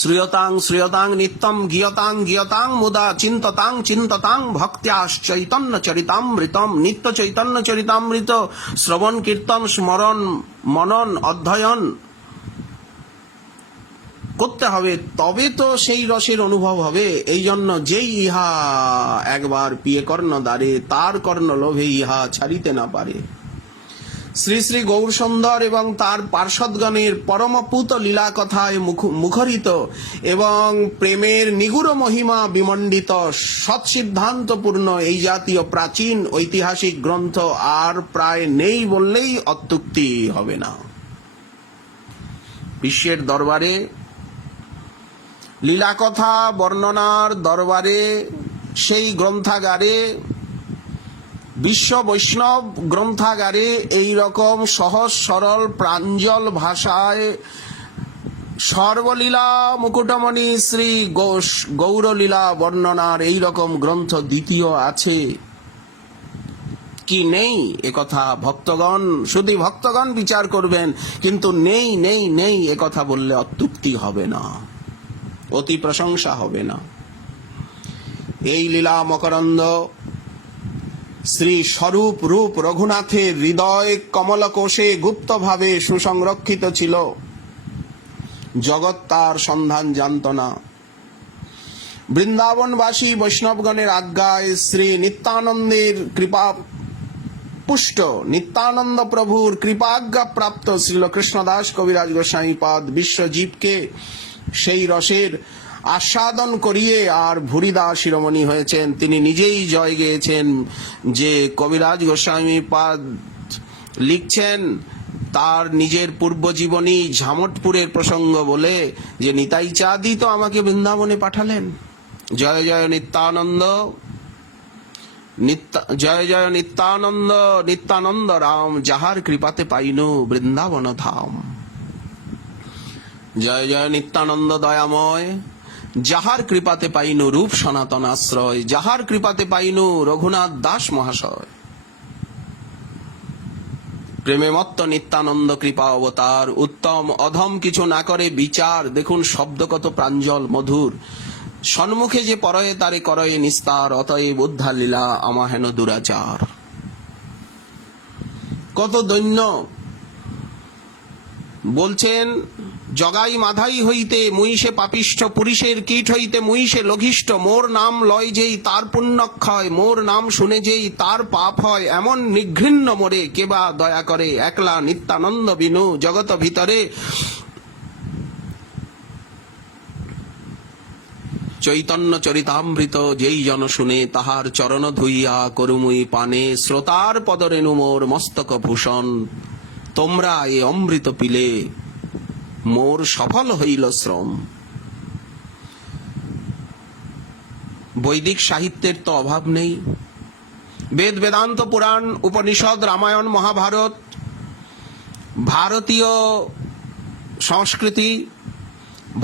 শ্রীয়তাং শ্রীয়তাং নিত্যম গীয়তাং গীয়তাং মুদা চিন্ততাং চিন্ততাং ভক্ত্যাশ চৈতন্য চরিতামৃতম। নিত্য চৈতন্য চরিতামৃত শ্রবণ কীর্তন স্মরণ মনন অধ্যয়ন করতে হবে, তবে তো সেই রসের অনুভব হবে। এই জন্য যেই ইহা একবার পিয়ে কর্ণ দ্বারে, তার কর্ণ লোভে ইহা ছাড়িতে না পারে। শ্রী শ্রী গৌর সুন্দর এবং তার পার্ষদগণের পরমপুত লীলা কথায় মুখরিত এবং প্রেমের নিগুড় মহিমা বিমণ্ডিত সৎসিদ্ধান্তপূর্ণ এই জাতীয় প্রাচীন ঐতিহাসিক গ্রন্থ আর প্রায় নেই বললেই অত্যুক্তি হবে না। বিশ্বের দরবারে লীলা কথা বর্ণনার দরবারে, সেই গ্রন্থাগারে, বিশ্ব বৈষ্ণব গ্রন্থাগারে এই রকম সহজ সরল প্রাঞ্জল ভাষায় সর্বলীলা মুকুটমণি শ্রী গৌরলীলা বর্ণনার এই রকম গ্রন্থ দ্বিতীয় আছে কি নেই একথা ভক্তগণ, শুধু ভক্তগণ বিচার করবেন, কিন্তু নেই একথা বললে অত্যুক্তি হবে না, অতি প্রশংসা হবে না। এই লীলা মকরন্দ শ্রী স্বরূপ রূপ রঘুনাথের হৃদয় কমলকোষে গুপ্তভাবে সুসংরক্ষিত ছিল। জগৎ তার সন্ধান জানত না। বৃন্দাবনবাসী বৈষ্ণবগণের আজ্ঞায় শ্রী নিত্যানন্দের কৃপা পুষ্ট নিত্যানন্দ প্রভুর কৃপাজ্ঞা প্রাপ্ত শ্রীল কৃষ্ণদাস কবিরাজ গোস্বামীপাদ বিশ্বজীবকে সেই রসের আস্বাদন করিয়ে আর ভুরিদা শিরোমণি হয়েছেন। তিনি নিজেই জয় গেয়েছেন যে কবিরাজ গোস্বামীপাদ লিখছেন তার নিজের পূর্বজীবনী ঝামটপুরের প্রসঙ্গ বলে যে নিতাই চাঁদই তো আমাকে বৃন্দাবনে পাঠালেন। জয় জয় নিত্যানন্দ, জয় জয় নিত্যানন্দ, নিত্যানন্দ রাম, যাহার কৃপাতে পাইনু বৃন্দাবন ধাম। জয় জয় নিত্যানন্দ দয়াময়, যাহার কৃপাতে পাইনু রূপ সনাতন আশ্রয়, যাহার কৃপাতে পাইনু রঘুনাথ দাস মহাশয়। প্রেমে মত্ত নিত্যানন্দ কৃপা অবতার, উত্তম অধম কিছু না করে বিচার। দেখুন শব্দ কত প্রাঞ্জল মধুর। সন্মুখে যে পরয়ে তারে করয়ে নিস্তার, অতএব উদ্ধার লীলা আমা হেন দুরাচার। কত দৈন্য বলছেন, জগাই মাধাই হইতে মুইসে পাপিষ্ঠ, পুরুষের কীট হইতে মুইসে লঘিষ্ঠ। মোর নাম লয় যেই তার পুণ্যক্ষয়, মোর নাম শুনে যেই তার পাপ হয়। এমন নিঘৃণ্য মোরে কেবা দয়া করে, একলা নিত্যানন্দ বিনু জগত ভিতরে। চৈতন্য চরিতামৃত যেই জন শুনে, তাহার চরণ ধুইয়া করুমুই পানে। শ্রোতার পদরেণু মোর মস্তক ভূষণ, তোমরা এ অমৃত পিলে মোর সফল হইল শ্রম। বৈদিক সাহিত্যের তো অভাব নেই। বেদ বেদান্ত পুরাণ উপনিষদ রামায়ণ মহাভারত, ভারতীয় সংস্কৃতি,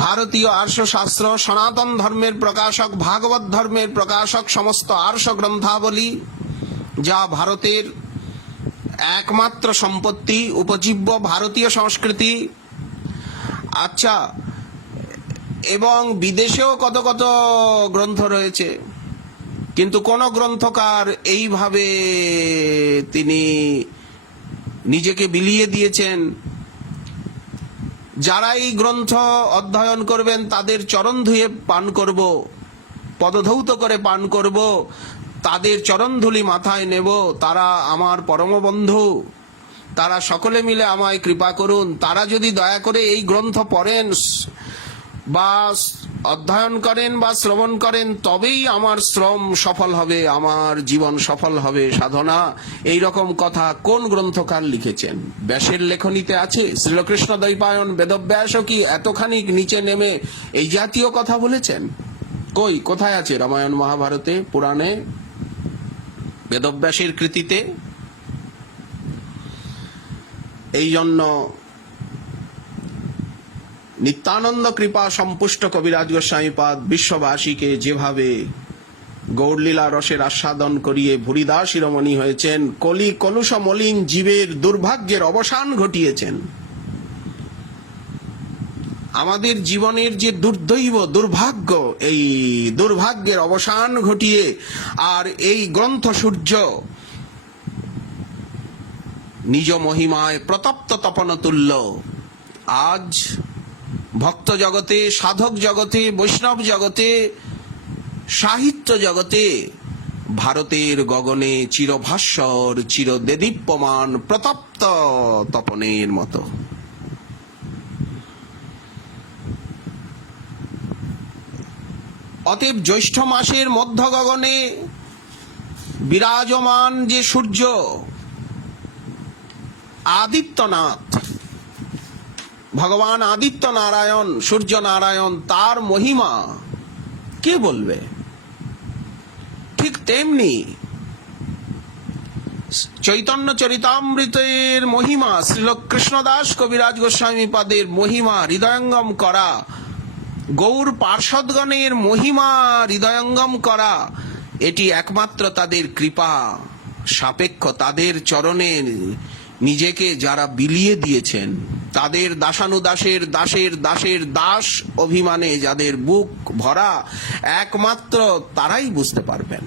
ভারতীয় আর্ষ শাস্ত্র, সনাতন ধর্মের প্রকাশক, ভাগবত ধর্মের প্রকাশক, সমস্ত আর্ষ গ্রন্থাবলী যা ভারতের একমাত্র সম্পত্তি, উপজীব্য ভারতীয় সংস্কৃতি। আচ্ছা, এবং বিদেশেও কত কত গ্রন্থ রয়েছে, কিন্তু কোন গ্রন্থকার এইভাবে তিনি নিজেকে বিলিয়ে দিয়েছেন। যারা এই গ্রন্থ অধ্যয়ন করবেন তাদের চরণ ধুয়ে পান করব, পদধৌত করে পান করব, তাদের চরণধুলি মাথায় নেব। তারা আমার পরম বন্ধু, তারা সকলে মিলে আমায় কৃপা করুন। তারা যদি দয়া করে এই গ্রন্থ পড়েন বা অধ্যয়ন করেন বা শ্রবণ করেন, তবেই আমার শ্রম সফল হবে, আমার জীবন সফল হবে, সাধনা। এই রকম কথা কোন গ্রন্থকার লিখেছেন? ব্যাসের লেখনীতে আছে? শ্রীকৃষ্ণ দ্বৈপায়ন বেদব্যাসও কি এতখানি নিচে নেমে এই জাতীয় কথা বলেছেন? কই, কোথায় আছে? রামায়ণ মহাভারতে, পুরাণে, বেদব্যাসের কৃতিতে? এই জন্য নিত্যানন্দ কৃপা সম্পুষ্ট কবিরাজ গোস্বামীপাদ বিশ্ববাসীকে যেভাবে গৌরলীলা রসের আস্বাদন করিয়ে ভুরিদা শিরোমণি হয়েছেন, কলি কলুষ মলিন জীবের দুর্ভাগ্যের অবসান ঘটিয়েছেন। আমাদের জীবনের যে দুর্দৈব দুর্ভাগ্য, এই দুর্ভাগ্যের অবসান ঘটিয়ে আর এই গ্রন্থ সূর্য নিজ মহিমায় প্রতপ্ত তপনতুল্য আজ ভক্ত জগতে, সাধক জগতে, বৈষ্ণব জগতে, সাহিত্য জগতে ভারতের গগনে চিরভাস্বর, চিরদেদীপ্যমান, প্রতপ্ত তপনের মতো। অতএব জ্যৈষ্ঠ মাসের মধ্য গগনে বিরাজমান যে সূর্য আদিত্যনাথ, ভগবান আদিত্য নারায়ণ, সূর্য নারায়ণ, তার মহিমা কে বলবে? ঠিক তেমনি চৈতন্য চরিতামৃতের মহিমা, শ্রীল কৃষ্ণদাস কবিরাজ গোস্বামীপাদের মহিমা হৃদয়ঙ্গম করা, গৌর পার্ষদগণের মহিমা হৃদয়ঙ্গম করা, এটি একমাত্র তাদের কৃপা সাপেক্ষ। তাদের চরণে নিজেকে যারা বিলিয়ে দিয়েছেন, তাদের দাসানুদাসের দাসের দাসের দাস অভিমানে যাদের বুক ভরা, একমাত্র তারাই বুঝতে পারবেন।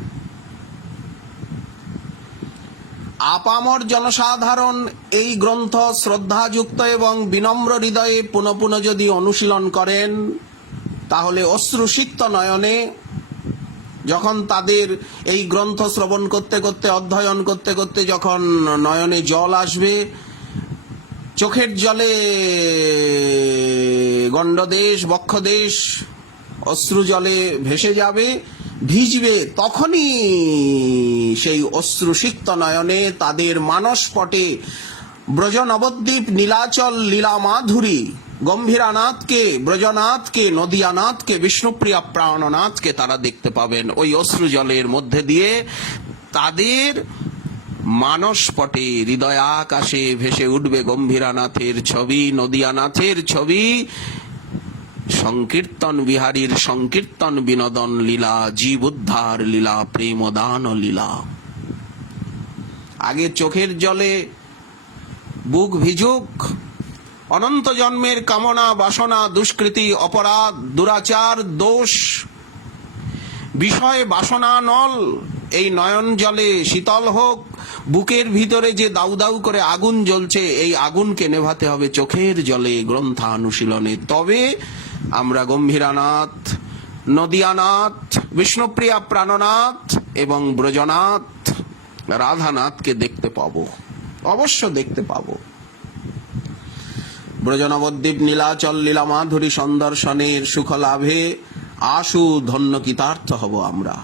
আপামর জনসাধারণ এই গ্রন্থ শ্রদ্ধাযুক্ত এবং বিনম্র হৃদয়ে পুনঃ পুনঃ যদি অনুশীলন করেন, তাহলে অশ্রুসিক্ত নয়নে যখন তাদের এই গ্রন্থ শ্রবণ করতে করতে, অধ্যয়ন করতে করতে যখন নয়নে জল আসবে, চোখের জলে গণ্ডদেশ বক্ষদেশ অশ্রু জলে ভেসে যাবে, ভিজবে, তখনই সেই অশ্রুসিক্ত নয়নে তাদের মানসপটে ব্রজ নবদ্বীপ নীলাচল লীলা মাধুরী গম্ভীরানাথকে, ব্রজনাথকে, নদিয়ানাথকে, বিষ্ণুপ্রিয়া প্রাণনাথকে তারা দেখতে পাবেন। ওই অশ্রু জলের মধ্যে দিয়ে তাদের মানসপটে হৃদয়াকাশে ভেসে উঠবে গম্ভীরানাথের ছবি, নদিয়ানাথের ছবি, সংকীর্তন বিহারীর সংকীর্তন বিনোদন লীলা, জীব উদ্ধার লীলা, প্রেমদান লীলা। আগে চোখের জলে বুক ভিজুক, অনন্ত জন্মের কামনা বাসনা দুষ্কৃতি অপরাধ দুরাচার দোষ বিষয় বাসনা নল এই নয়ন জলে শীতল হোক। বুকের ভিতরে যে দাউ দাউ করে আগুন জ্বলছে, এই আগুনকে নেভাতে হবে চোখের জলে গ্রন্থানুশীলনে। তবে আমরা গম্ভীরানাথ, নদিয়ানাথ, বিষ্ণুপ্রিয়া প্রাণনাথ এবং ব্রজনাথ রাধানাথকে দেখতে পাবো, অবশ্য দেখতে পাবো। ব্রজনবদ্বীপ নীলাচল লীলা মাধুরী সন্দর্শনের সুখ লাভে আশু ধন্য কৃতার্থ হব আমরা।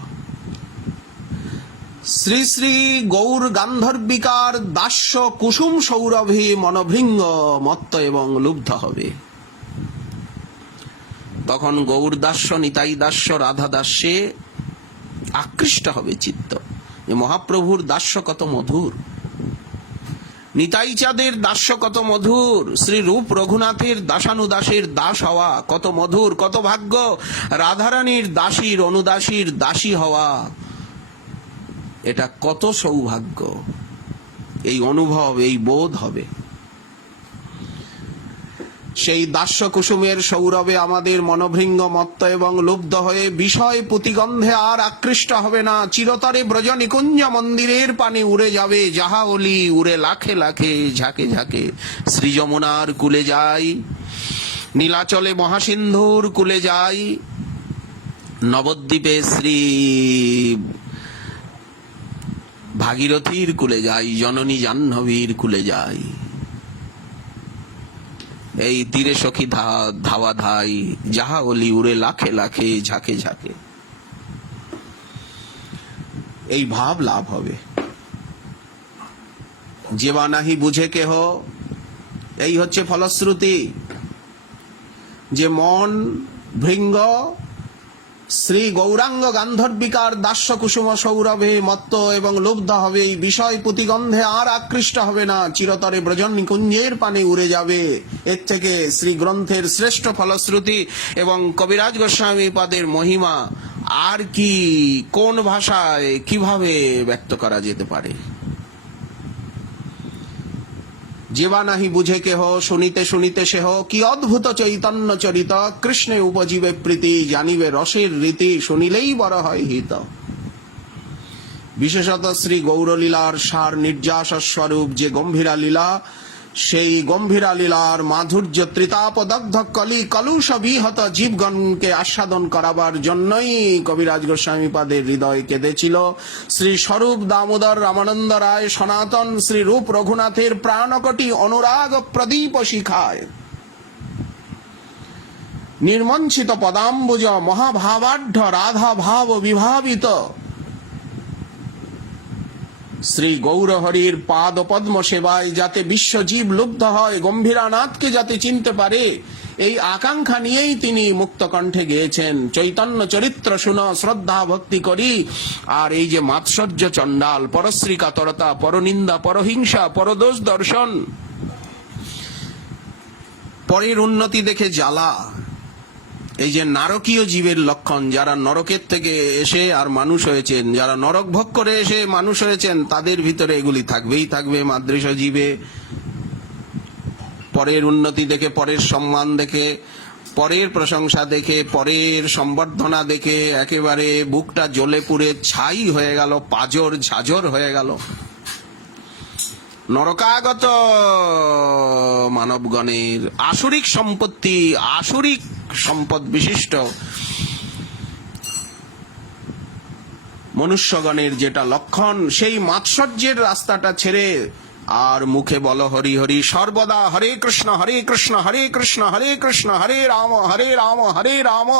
শ্রী শ্রী গৌর গান্ধর্বিকার দাস্য কুসুম সৌরভে মনভৃঙ্গ মত্ত এবং লুব্ধ হবে। তখন গৌর দাস্য, নিতাই দাস্য, রাধা দাস্যে আকৃষ্ট হবে চিত্ত। যে মহাপ্রভুর দাস্য কত মধুর, নিতাই চাঁদের দাস্য কত মধুর, শ্রী রূপ রঘুনাথের দাসানুদাসের দাস হওয়া কত মধুর, কত ভাগ্য। রাধারানীর দাসীর অনুদাসীর দাসী হওয়া এটা কত সৌভাগ্য। এই অনুভব, এই বোধ হবে। সেই দাস্য কুসুমের সৌরভে আমাদের মনোভৃঙ্গ মত্ত এবং লুব্ধ হয়ে বিষয় পুতিগন্ধে আর আকৃষ্ট হবে না। চিরতরে ব্রজ নিকুঞ্জ মন্দিরের পানে উড়ে যাবে যাহা অলি, উড়ে লাখে লাখে ঝাঁকে ঝাঁকে শ্রী যমুনার কুলে যাই, নীলাচলে মহাসিন্ধুর কুলে যাই, নবদ্বীপে শ্রী ভাগীরথীর কুলে যাই, জননী জাহ্নবীর কুলে যাই। এই তীরে সখী ধাওয়া ধাই, যাহা অলি উড়ে লাখে লাখে ঝাঁকে ঝাঁকে। এই ভাব লাভ হবে। যে বা নাহি বুঝে কেহ, এই হচ্ছে ফলশ্রুতি। যে মন ভৃঙ্গ শ্রী গৌরাঙ্গ গান্ধর্বিকার দাস্য কুসুম সৌরভে মত্ত এবং লুব্ধ হবে, এই বিষয় পুতিগন্ধে আর আকৃষ্ট হবে না। চিরতরে ব্রজন নিকুঞ্জের পানে উড়ে যাবে। এর থেকে শ্রী গ্রন্থের শ্রেষ্ঠ ফলশ্রুতি এবং কবিরাজ গোস্বামী পাদের মহিমা আর কি, কোন ভাষায় কিভাবে ব্যক্ত করা যেতে পারে? যেবা নাহি বুঝে কেহ, শুনিতে শুনিতে সেহ কি অদ্ভুত চৈতন্য চরিত, কৃষ্ণে উপজীবে প্রীতি, জানিবে রসের রীতি, শুনিলেই বড় হয় হিত। বিশেষত শ্রী গৌরলীলার সার নির্যাস স্বরূপ যে গম্ভীরা লীলা, সেই গম্ভীরা লীলার মাধুর্য ত্রিতাপদগ্ধ কলি কলুষ বিহত জীবগণকে আস্বাদন করাবার জন্যই কবিরাজ গোস্বামী পাদের হৃদয় কেঁদেছিল। শ্রী স্বরূপ দামোদর রামানন্দ রায় সনাতন শ্রী রূপ রঘুনাথের প্রাণকটি অনুরাগ প্রদীপ শিখায়। নির্মঞ্চিত পদাম্বুজ মহাভাবাঢ্য রাধা ভাব বিভাবিত শ্রী গৌরহরির পাদ পদ্ম সেবায় যাতে বিশ্বজীব লুব্ধ হয়, গম্ভীরানাথকে যাতে চিনতে পারে, এই আকাঙ্ক্ষা নিয়েই তিনি মুক্ত কণ্ঠে গেয়েছেন চৈতন্য চরিত্র শুন শ্রদ্ধা ভক্তি করি। আর এই যে মাৎসর্য চণ্ডাল, পরশ্রী কাতরতা, পরনিন্দা, পরহিংসা, পরদোষ দর্শন, পরের উন্নতি দেখে জ্বালা, এই যে নারকীয় জীবের লক্ষণ, যারা নরকের থেকে এসে আর মানুষ হয়েছেন, যারা নরক ভোগ করে এসে মানুষ হয়েছেন, তাদের ভিতরে এগুলি থাকবেই থাকবে। মাদৃশ জীবে পরের উন্নতি দেখে, পরের সম্মান দেখে, পরের প্রশংসা দেখে, পরের সম্বর্ধনা দেখে একেবারে বুকটা জ্বলে পুড়ে ছাই হয়ে গেল, পাজর ঝাঁঝর হয়ে গেল। নরকাগত মানবগণের আসরিক সম্পত্তি, আসরিক সম্পদ বিশিষ্ট মনুষ্যগণের যেটা লক্ষণ, সেই মাৎসর্যের রাস্তাটা ছেড়ে আর মুখে বলো হরি হরি, সর্বদা হরে কৃষ্ণ হরে কৃষ্ণ হরে কৃষ্ণ হরে কৃষ্ণ হরে রাম হরে রাম হরে রাম,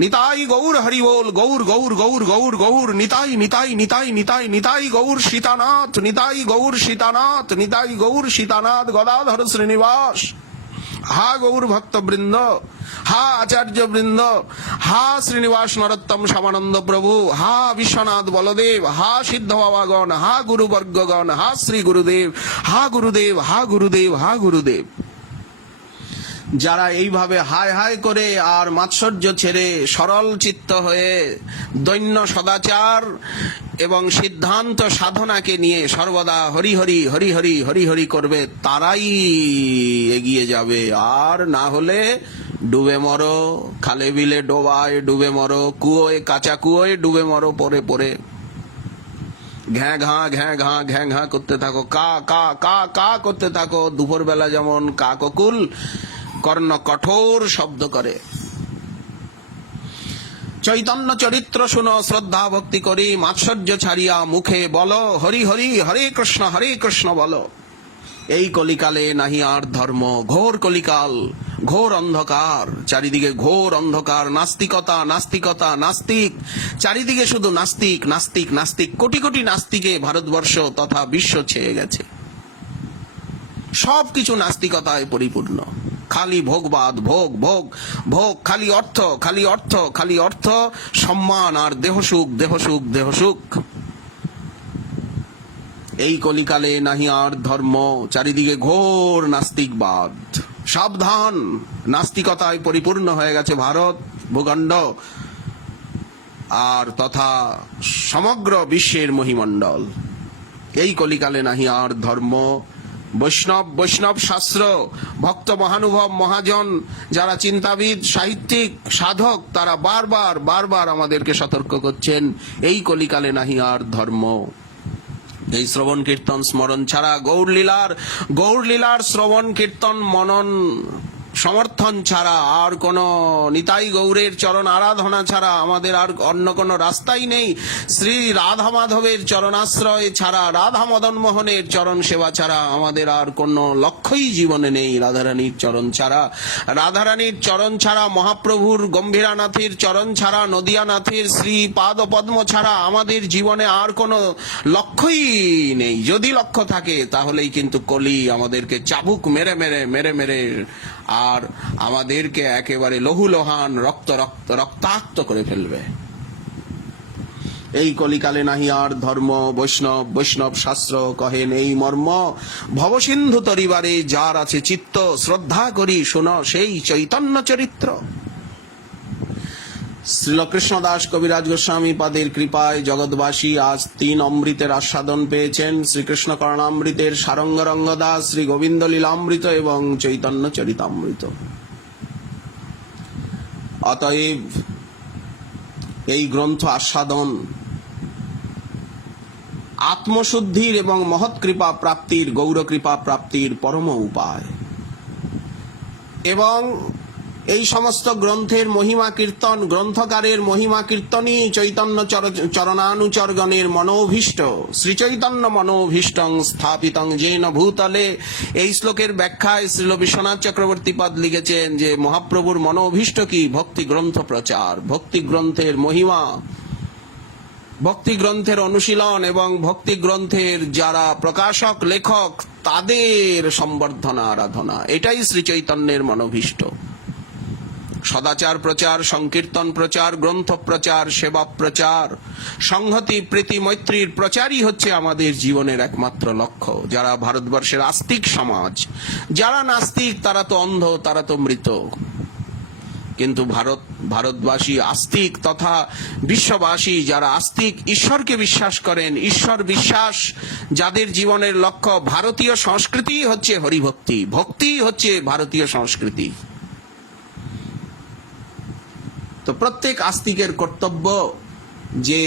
নিতাই গৌর হরি বল, গৌর গৌর গৌর গৌর গৌর, নিতাই নিতাই নিতাই নিতাই নিতাই গৌর সীতানাথ, নিতাই গৌর সীতানাথ, নিতাই গৌর সীতানাথ গদাধর শ্রীনিবাস। হা গৌর ভক্তবৃন্দ, হা আচার্য বৃন্দ, হা শ্রীনিবাস নরোত্তম শ্যামানন্দ প্রভু, হা বিশ্বনাথ বলদেব, হা সিদ্ধ বাবাগণ, হা গুরুবর্গগণ, হা শ্রী গুরুদেব, হা গুরুদেব, হা গুরুদেব, হা গুরুদেব। যারা এইভাবে হায় হায় করে আর মাৎসর্য ছেড়ে সরল চিত্ত হয়ে দৈন্য সদাচার এবং সিদ্ধান্ত সাধনাকে নিয়ে সর্বদা হরি হরি হরি হরি হরি হরি করবে, তারাই এগিয়ে যাবে। আর না হলে ডুবে মরো, খালে বিলে ডোবায় ডুবে মরো, কুয়োয় কাঁচা কুয়োয় ডুবে মরো পরে পরে। ঘ্যাঁ ঘা ঘ্যাঁ ঘা ঘ্যাঁ ঘা করতে থাকো, কা কা কা কা করতে থাকো। দুপুরবেলা যেমন কাককুল কর্ণ কঠোর শব্দ করে। চৈতন্য চরিত্র শুনো, শ্রদ্ধা ভক্তি করি, মাৎসর্য ছাড়িয়া মুখে বলো হরি হরি হরে কৃষ্ণ বলো। এই কলিকালে নাহি আর ধর্ম, ঘোর কলিকাল, ঘোর অন্ধকার, চারিদিকে ঘোর অন্ধকার, নাস্তিকতা নাস্তিকতা নাস্তিক, চারিদিকে শুধু নাস্তিক নাস্তিক নাস্তিক। কোটি কোটি নাস্তিকে ভারতবর্ষ তথা বিশ্ব ছেয়ে গেছে, সবকিছু নাস্তিকতায় পরিপূর্ণ। খালি ভোগবাদ, ভোগ ভোগ ভোগ, খালি অর্থ খালি অর্থ খালি অর্থ, সম্মান আর দেহসুখ দেহসুখ দেহসুখ। এই কলিকালে নাহি আর ধর্ম, চারিদিকে ঘোর নাস্তিকবাদ। সাবধান, নাস্তিকতায় পরিপূর্ণ হয়ে গেছে ভারত ভূখণ্ড আর তথা সমগ্র বিশ্বের মহিমণ্ডল। এই কলিকালে নাহি আর ধর্ম। বৈষ্ণব শাস্ত্র, ভক্ত মহানুভব মহাজন, যারা চিন্তাবিদ সাহিত্যিক সাধক, তারা বারবার বারবার আমাদেরকে সতর্ক করছেন, এই কলিকালে নাহি আর ধর্ম। এই শ্রবণ কীর্তন স্মরণ ছাড়া, গৌরলীলার শ্রবণ কীর্তন মনন সমর্থন ছাড়া, আর কোন নিতাই গৌরের চরণ আরাধনা ছাড়া আমাদের আর অন্য কোনো রাস্তাই নেই। শ্রী রাধা মাধবের চরণাশ্রয় ছাড়া, রাধা মদন মোহনের চরণ সেবা ছাড়া আমাদের আর কোনো লক্ষ্যই জীবনে নেই। রাধারানীর চরণ ছাড়া, রাধারানীর চরণ ছাড়া, মহাপ্রভুর গম্ভীরানাথের চরণ ছাড়া, নদিয়ানাথের শ্রী পাদ পদ্ম ছাড়া আমাদের জীবনে আর কোনো লক্ষ্যই নেই। যদি লক্ষ্য থাকে তাহলেই কিন্তু কলি আমাদেরকে চাবুক মেরে মেরে মেরে মেরে আর আমাদেরকে একেবারে লহুলোহান রক্তাক্ত করে ফেলবে। এই কলিকালে নাহি আর ধর্ম। বৈষ্ণব শাস্ত্র কহেন এই মর্ম, ভবসিন্ধু তরিবারে যার আছে চিত্ত, শ্রদ্ধা করি শোনো সেই চৈতন্য চরিত্র। শ্রীকৃষ্ণদাস কবিরাজ গোস্বামী পাদের কৃপায় জগৎবাসী আজ 3 অমৃতের আস্বাদন পেয়েছেন। শ্রীকৃষ্ণ করণামৃতের সারঙ্গ রঙ্গদাস, শ্রী গোবিন্দ লীলামৃত এবং চৈতন্য চরিতামৃত। অতএব এই গ্রন্থ আস্বাদন আত্মশুদ্ধির এবং মহৎ কৃপা প্রাপ্তির, গৌর কৃপা প্রাপ্তির পরম উপায়। এবং এই সমস্ত গ্রন্থের মহিমা কীর্তন, গ্রন্থকারের মহিমা কীর্তনই চৈতন্য চরণানুচরগণের মনোভীষ্ট। শ্রীচৈতন্য মনোভীষ্টং স্থাপিতং যেন ভূতলে। এই শ্লোকের ব্যাখ্যায় শ্রীল বিশ্বনাথ চক্রবর্তী পাদ লিখেছেন যে মহাপ্রভুর মনোভীষ্ট কি? ভক্তি গ্রন্থ প্রচার, ভক্তি গ্রন্থের মহিমা, ভক্তি গ্রন্থের অনুশীলন এবং ভক্তি গ্রন্থের যারা প্রকাশক লেখক তাদের সম্বর্ধনা আরাধনা। এটাই শ্রীচৈতন্যের মনোভীষ্ট। সদাচার প্রচার, সংকীর্তন প্রচার, গ্রন্থ প্রচার, সেবা প্রচার, সংহতি প্রীতি মৈত্রীর প্রচারই হচ্ছে আমাদের জীবনের একমাত্র লক্ষ্য। যারা ভারতবর্ষের আস্তিক সমাজ, যারা নাস্তিক তারা তো অন্ধ, তারা তো মৃত। কিন্তু ভারতবাসী আস্তিক তথা বিশ্ববাসী যারা আস্তিক, ঈশ্বরকে বিশ্বাস করেন, ঈশ্বর বিশ্বাস যাদের জীবনের লক্ষ্য, ভারতীয় সংস্কৃতি হচ্ছে হরিভক্তি, ভক্তি হচ্ছে ভারতীয় সংস্কৃতি। তো প্রত্যেক আস্তিকের কর্তব্য যে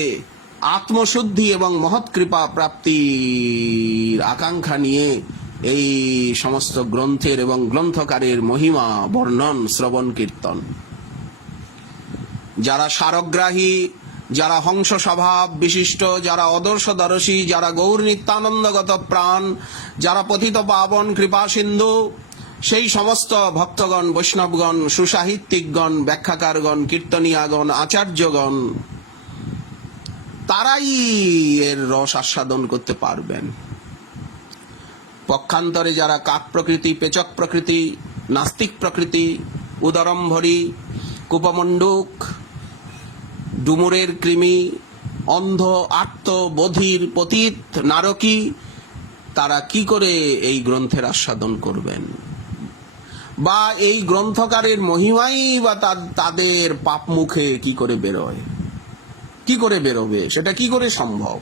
আত্মশুদ্ধি এবং মহৎ কৃপা প্রাপ্তির আকাঙ্ক্ষা নিয়ে এই সমস্ত গ্রন্থের এবং গ্রন্থকারের মহিমা বর্ণন, শ্রবণ, কীর্তন। যারা সারগ্রাহী, যারা হংস স্বভাব বিশিষ্ট, যারা অদর্শদর্শী, যারা গৌর নিত্যানন্দগত প্রাণ, যারা পতিত পাবন কৃপা সিন্ধু, সেই সমস্ত ভক্তগণ, বৈষ্ণবগণ, সুসাহিত্যিকগণ, ব্যাখ্যাকারগণ, কীর্তনিয়াগণ, আচার্যগণ, তারাই এর রস আস্বাদন করতে পারবেন। পক্ষান্তরে যারা কাক প্রকৃতি, পেচক প্রকৃতি, নাস্তিক প্রকৃতি, উদরম্ভরী, কূপমণ্ডুক, ডুমুরের কৃমি, অন্ধ, আর্ত, বধির, পতিত, নারকী, তারা কি করে এই গ্রন্থের আস্বাদন করবেন? বা এই গ্রন্থকারের মহিমাই বা তাদের পাপ মুখে কি করে বেরোয়, কি করে বেরোবে, সেটা কি করে সম্ভব?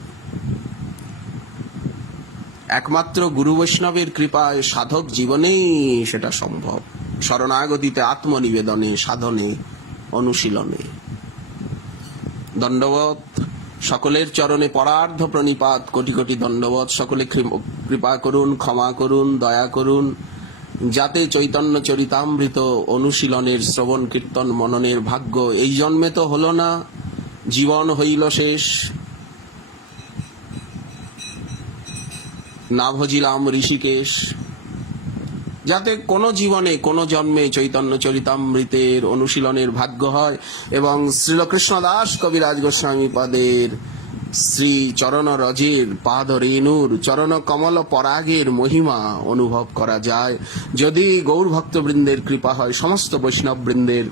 একমাত্র গুরু বৈষ্ণবের কৃপায় সাধক জীবনেই সেটা সম্ভব, শরণাগতিতে, আত্মনিবেদনে, সাধনে, অনুশীলনে। দণ্ডবত, সকলের চরণে পরার্ধ প্রণিপাত, কোটি কোটি দণ্ডবত। সকলে কৃপা করুন, ক্ষমা করুন, দয়া করুন, যাতে চৈতন্য চরিতামৃত অনুশীলনের, শ্রবণ, কীর্তন, মননের ভাগ্য এই জন্মে তো হলো না, জীবন হইল শেষ, না ভজিলাম ঋষিকেশ, যাতে কোন জীবনে, কোন জন্মে চৈতন্য চরিতামৃতের অনুশীলনের ভাগ্য হয় এবং শ্রীলকৃষ্ণদাস কবিরাজ গোস্বামী পাদের শ্রী চরণ রজের পাদ রেণুর চরণ কমল পরাগের মহিমা অনুভব করা যায়। যদি গৌর ভক্তবৃন্দের কৃপা হয়, সমস্ত বৈষ্ণব বৃন্দের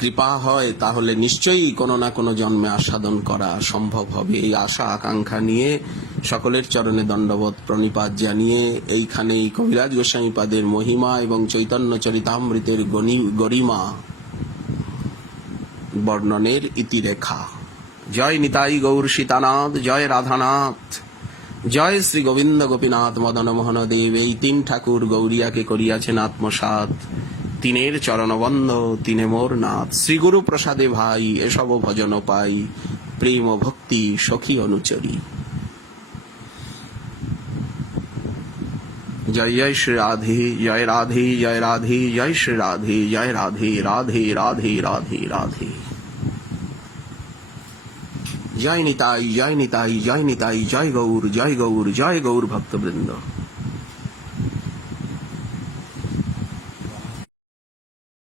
কৃপা হয়, তাহলে নিশ্চয়ই কোনো না কোনো জন্মে আস্বাদন করা সম্ভব হবে। এই আশা আকাঙ্ক্ষা নিয়ে সকলের চরণে দণ্ডবত প্রণিপাত জানিয়ে এইখানেই কবিরাজ গোস্বামী পাদের মহিমা এবং চৈতন্য চরিতামৃতের গরিমা বর্ণনের ইতিরেখা। জয় নিতাই গৌর সীতানাথ, জয় রাধানাথ, জয় শ্রী গোবিন্দ গোপীনাথ মদন মোহন দেব। এই তিন ঠাকুর গৌরিয়াকে করিয়াছেন আত্মসাৎ, তিনের চরণবন্ধ, তিনে মোর নাথ। শ্রীগুরু প্রসাদে ভাই এসব ভজন পাই, প্রেম ভক্তি সখী অনুচরী। জয় জয় শ্রী রাধে, জয় রাধে, জয় রাধে, জয় শ্রী রাধে, জয় রাধে, রাধে রাধে রাধে রাধে। জয় নিতাই, জয় নিতাই, জয় নিতাই, জয় গৌর, জয় গৌর, জয় গৌর ভক্তবৃন্দ।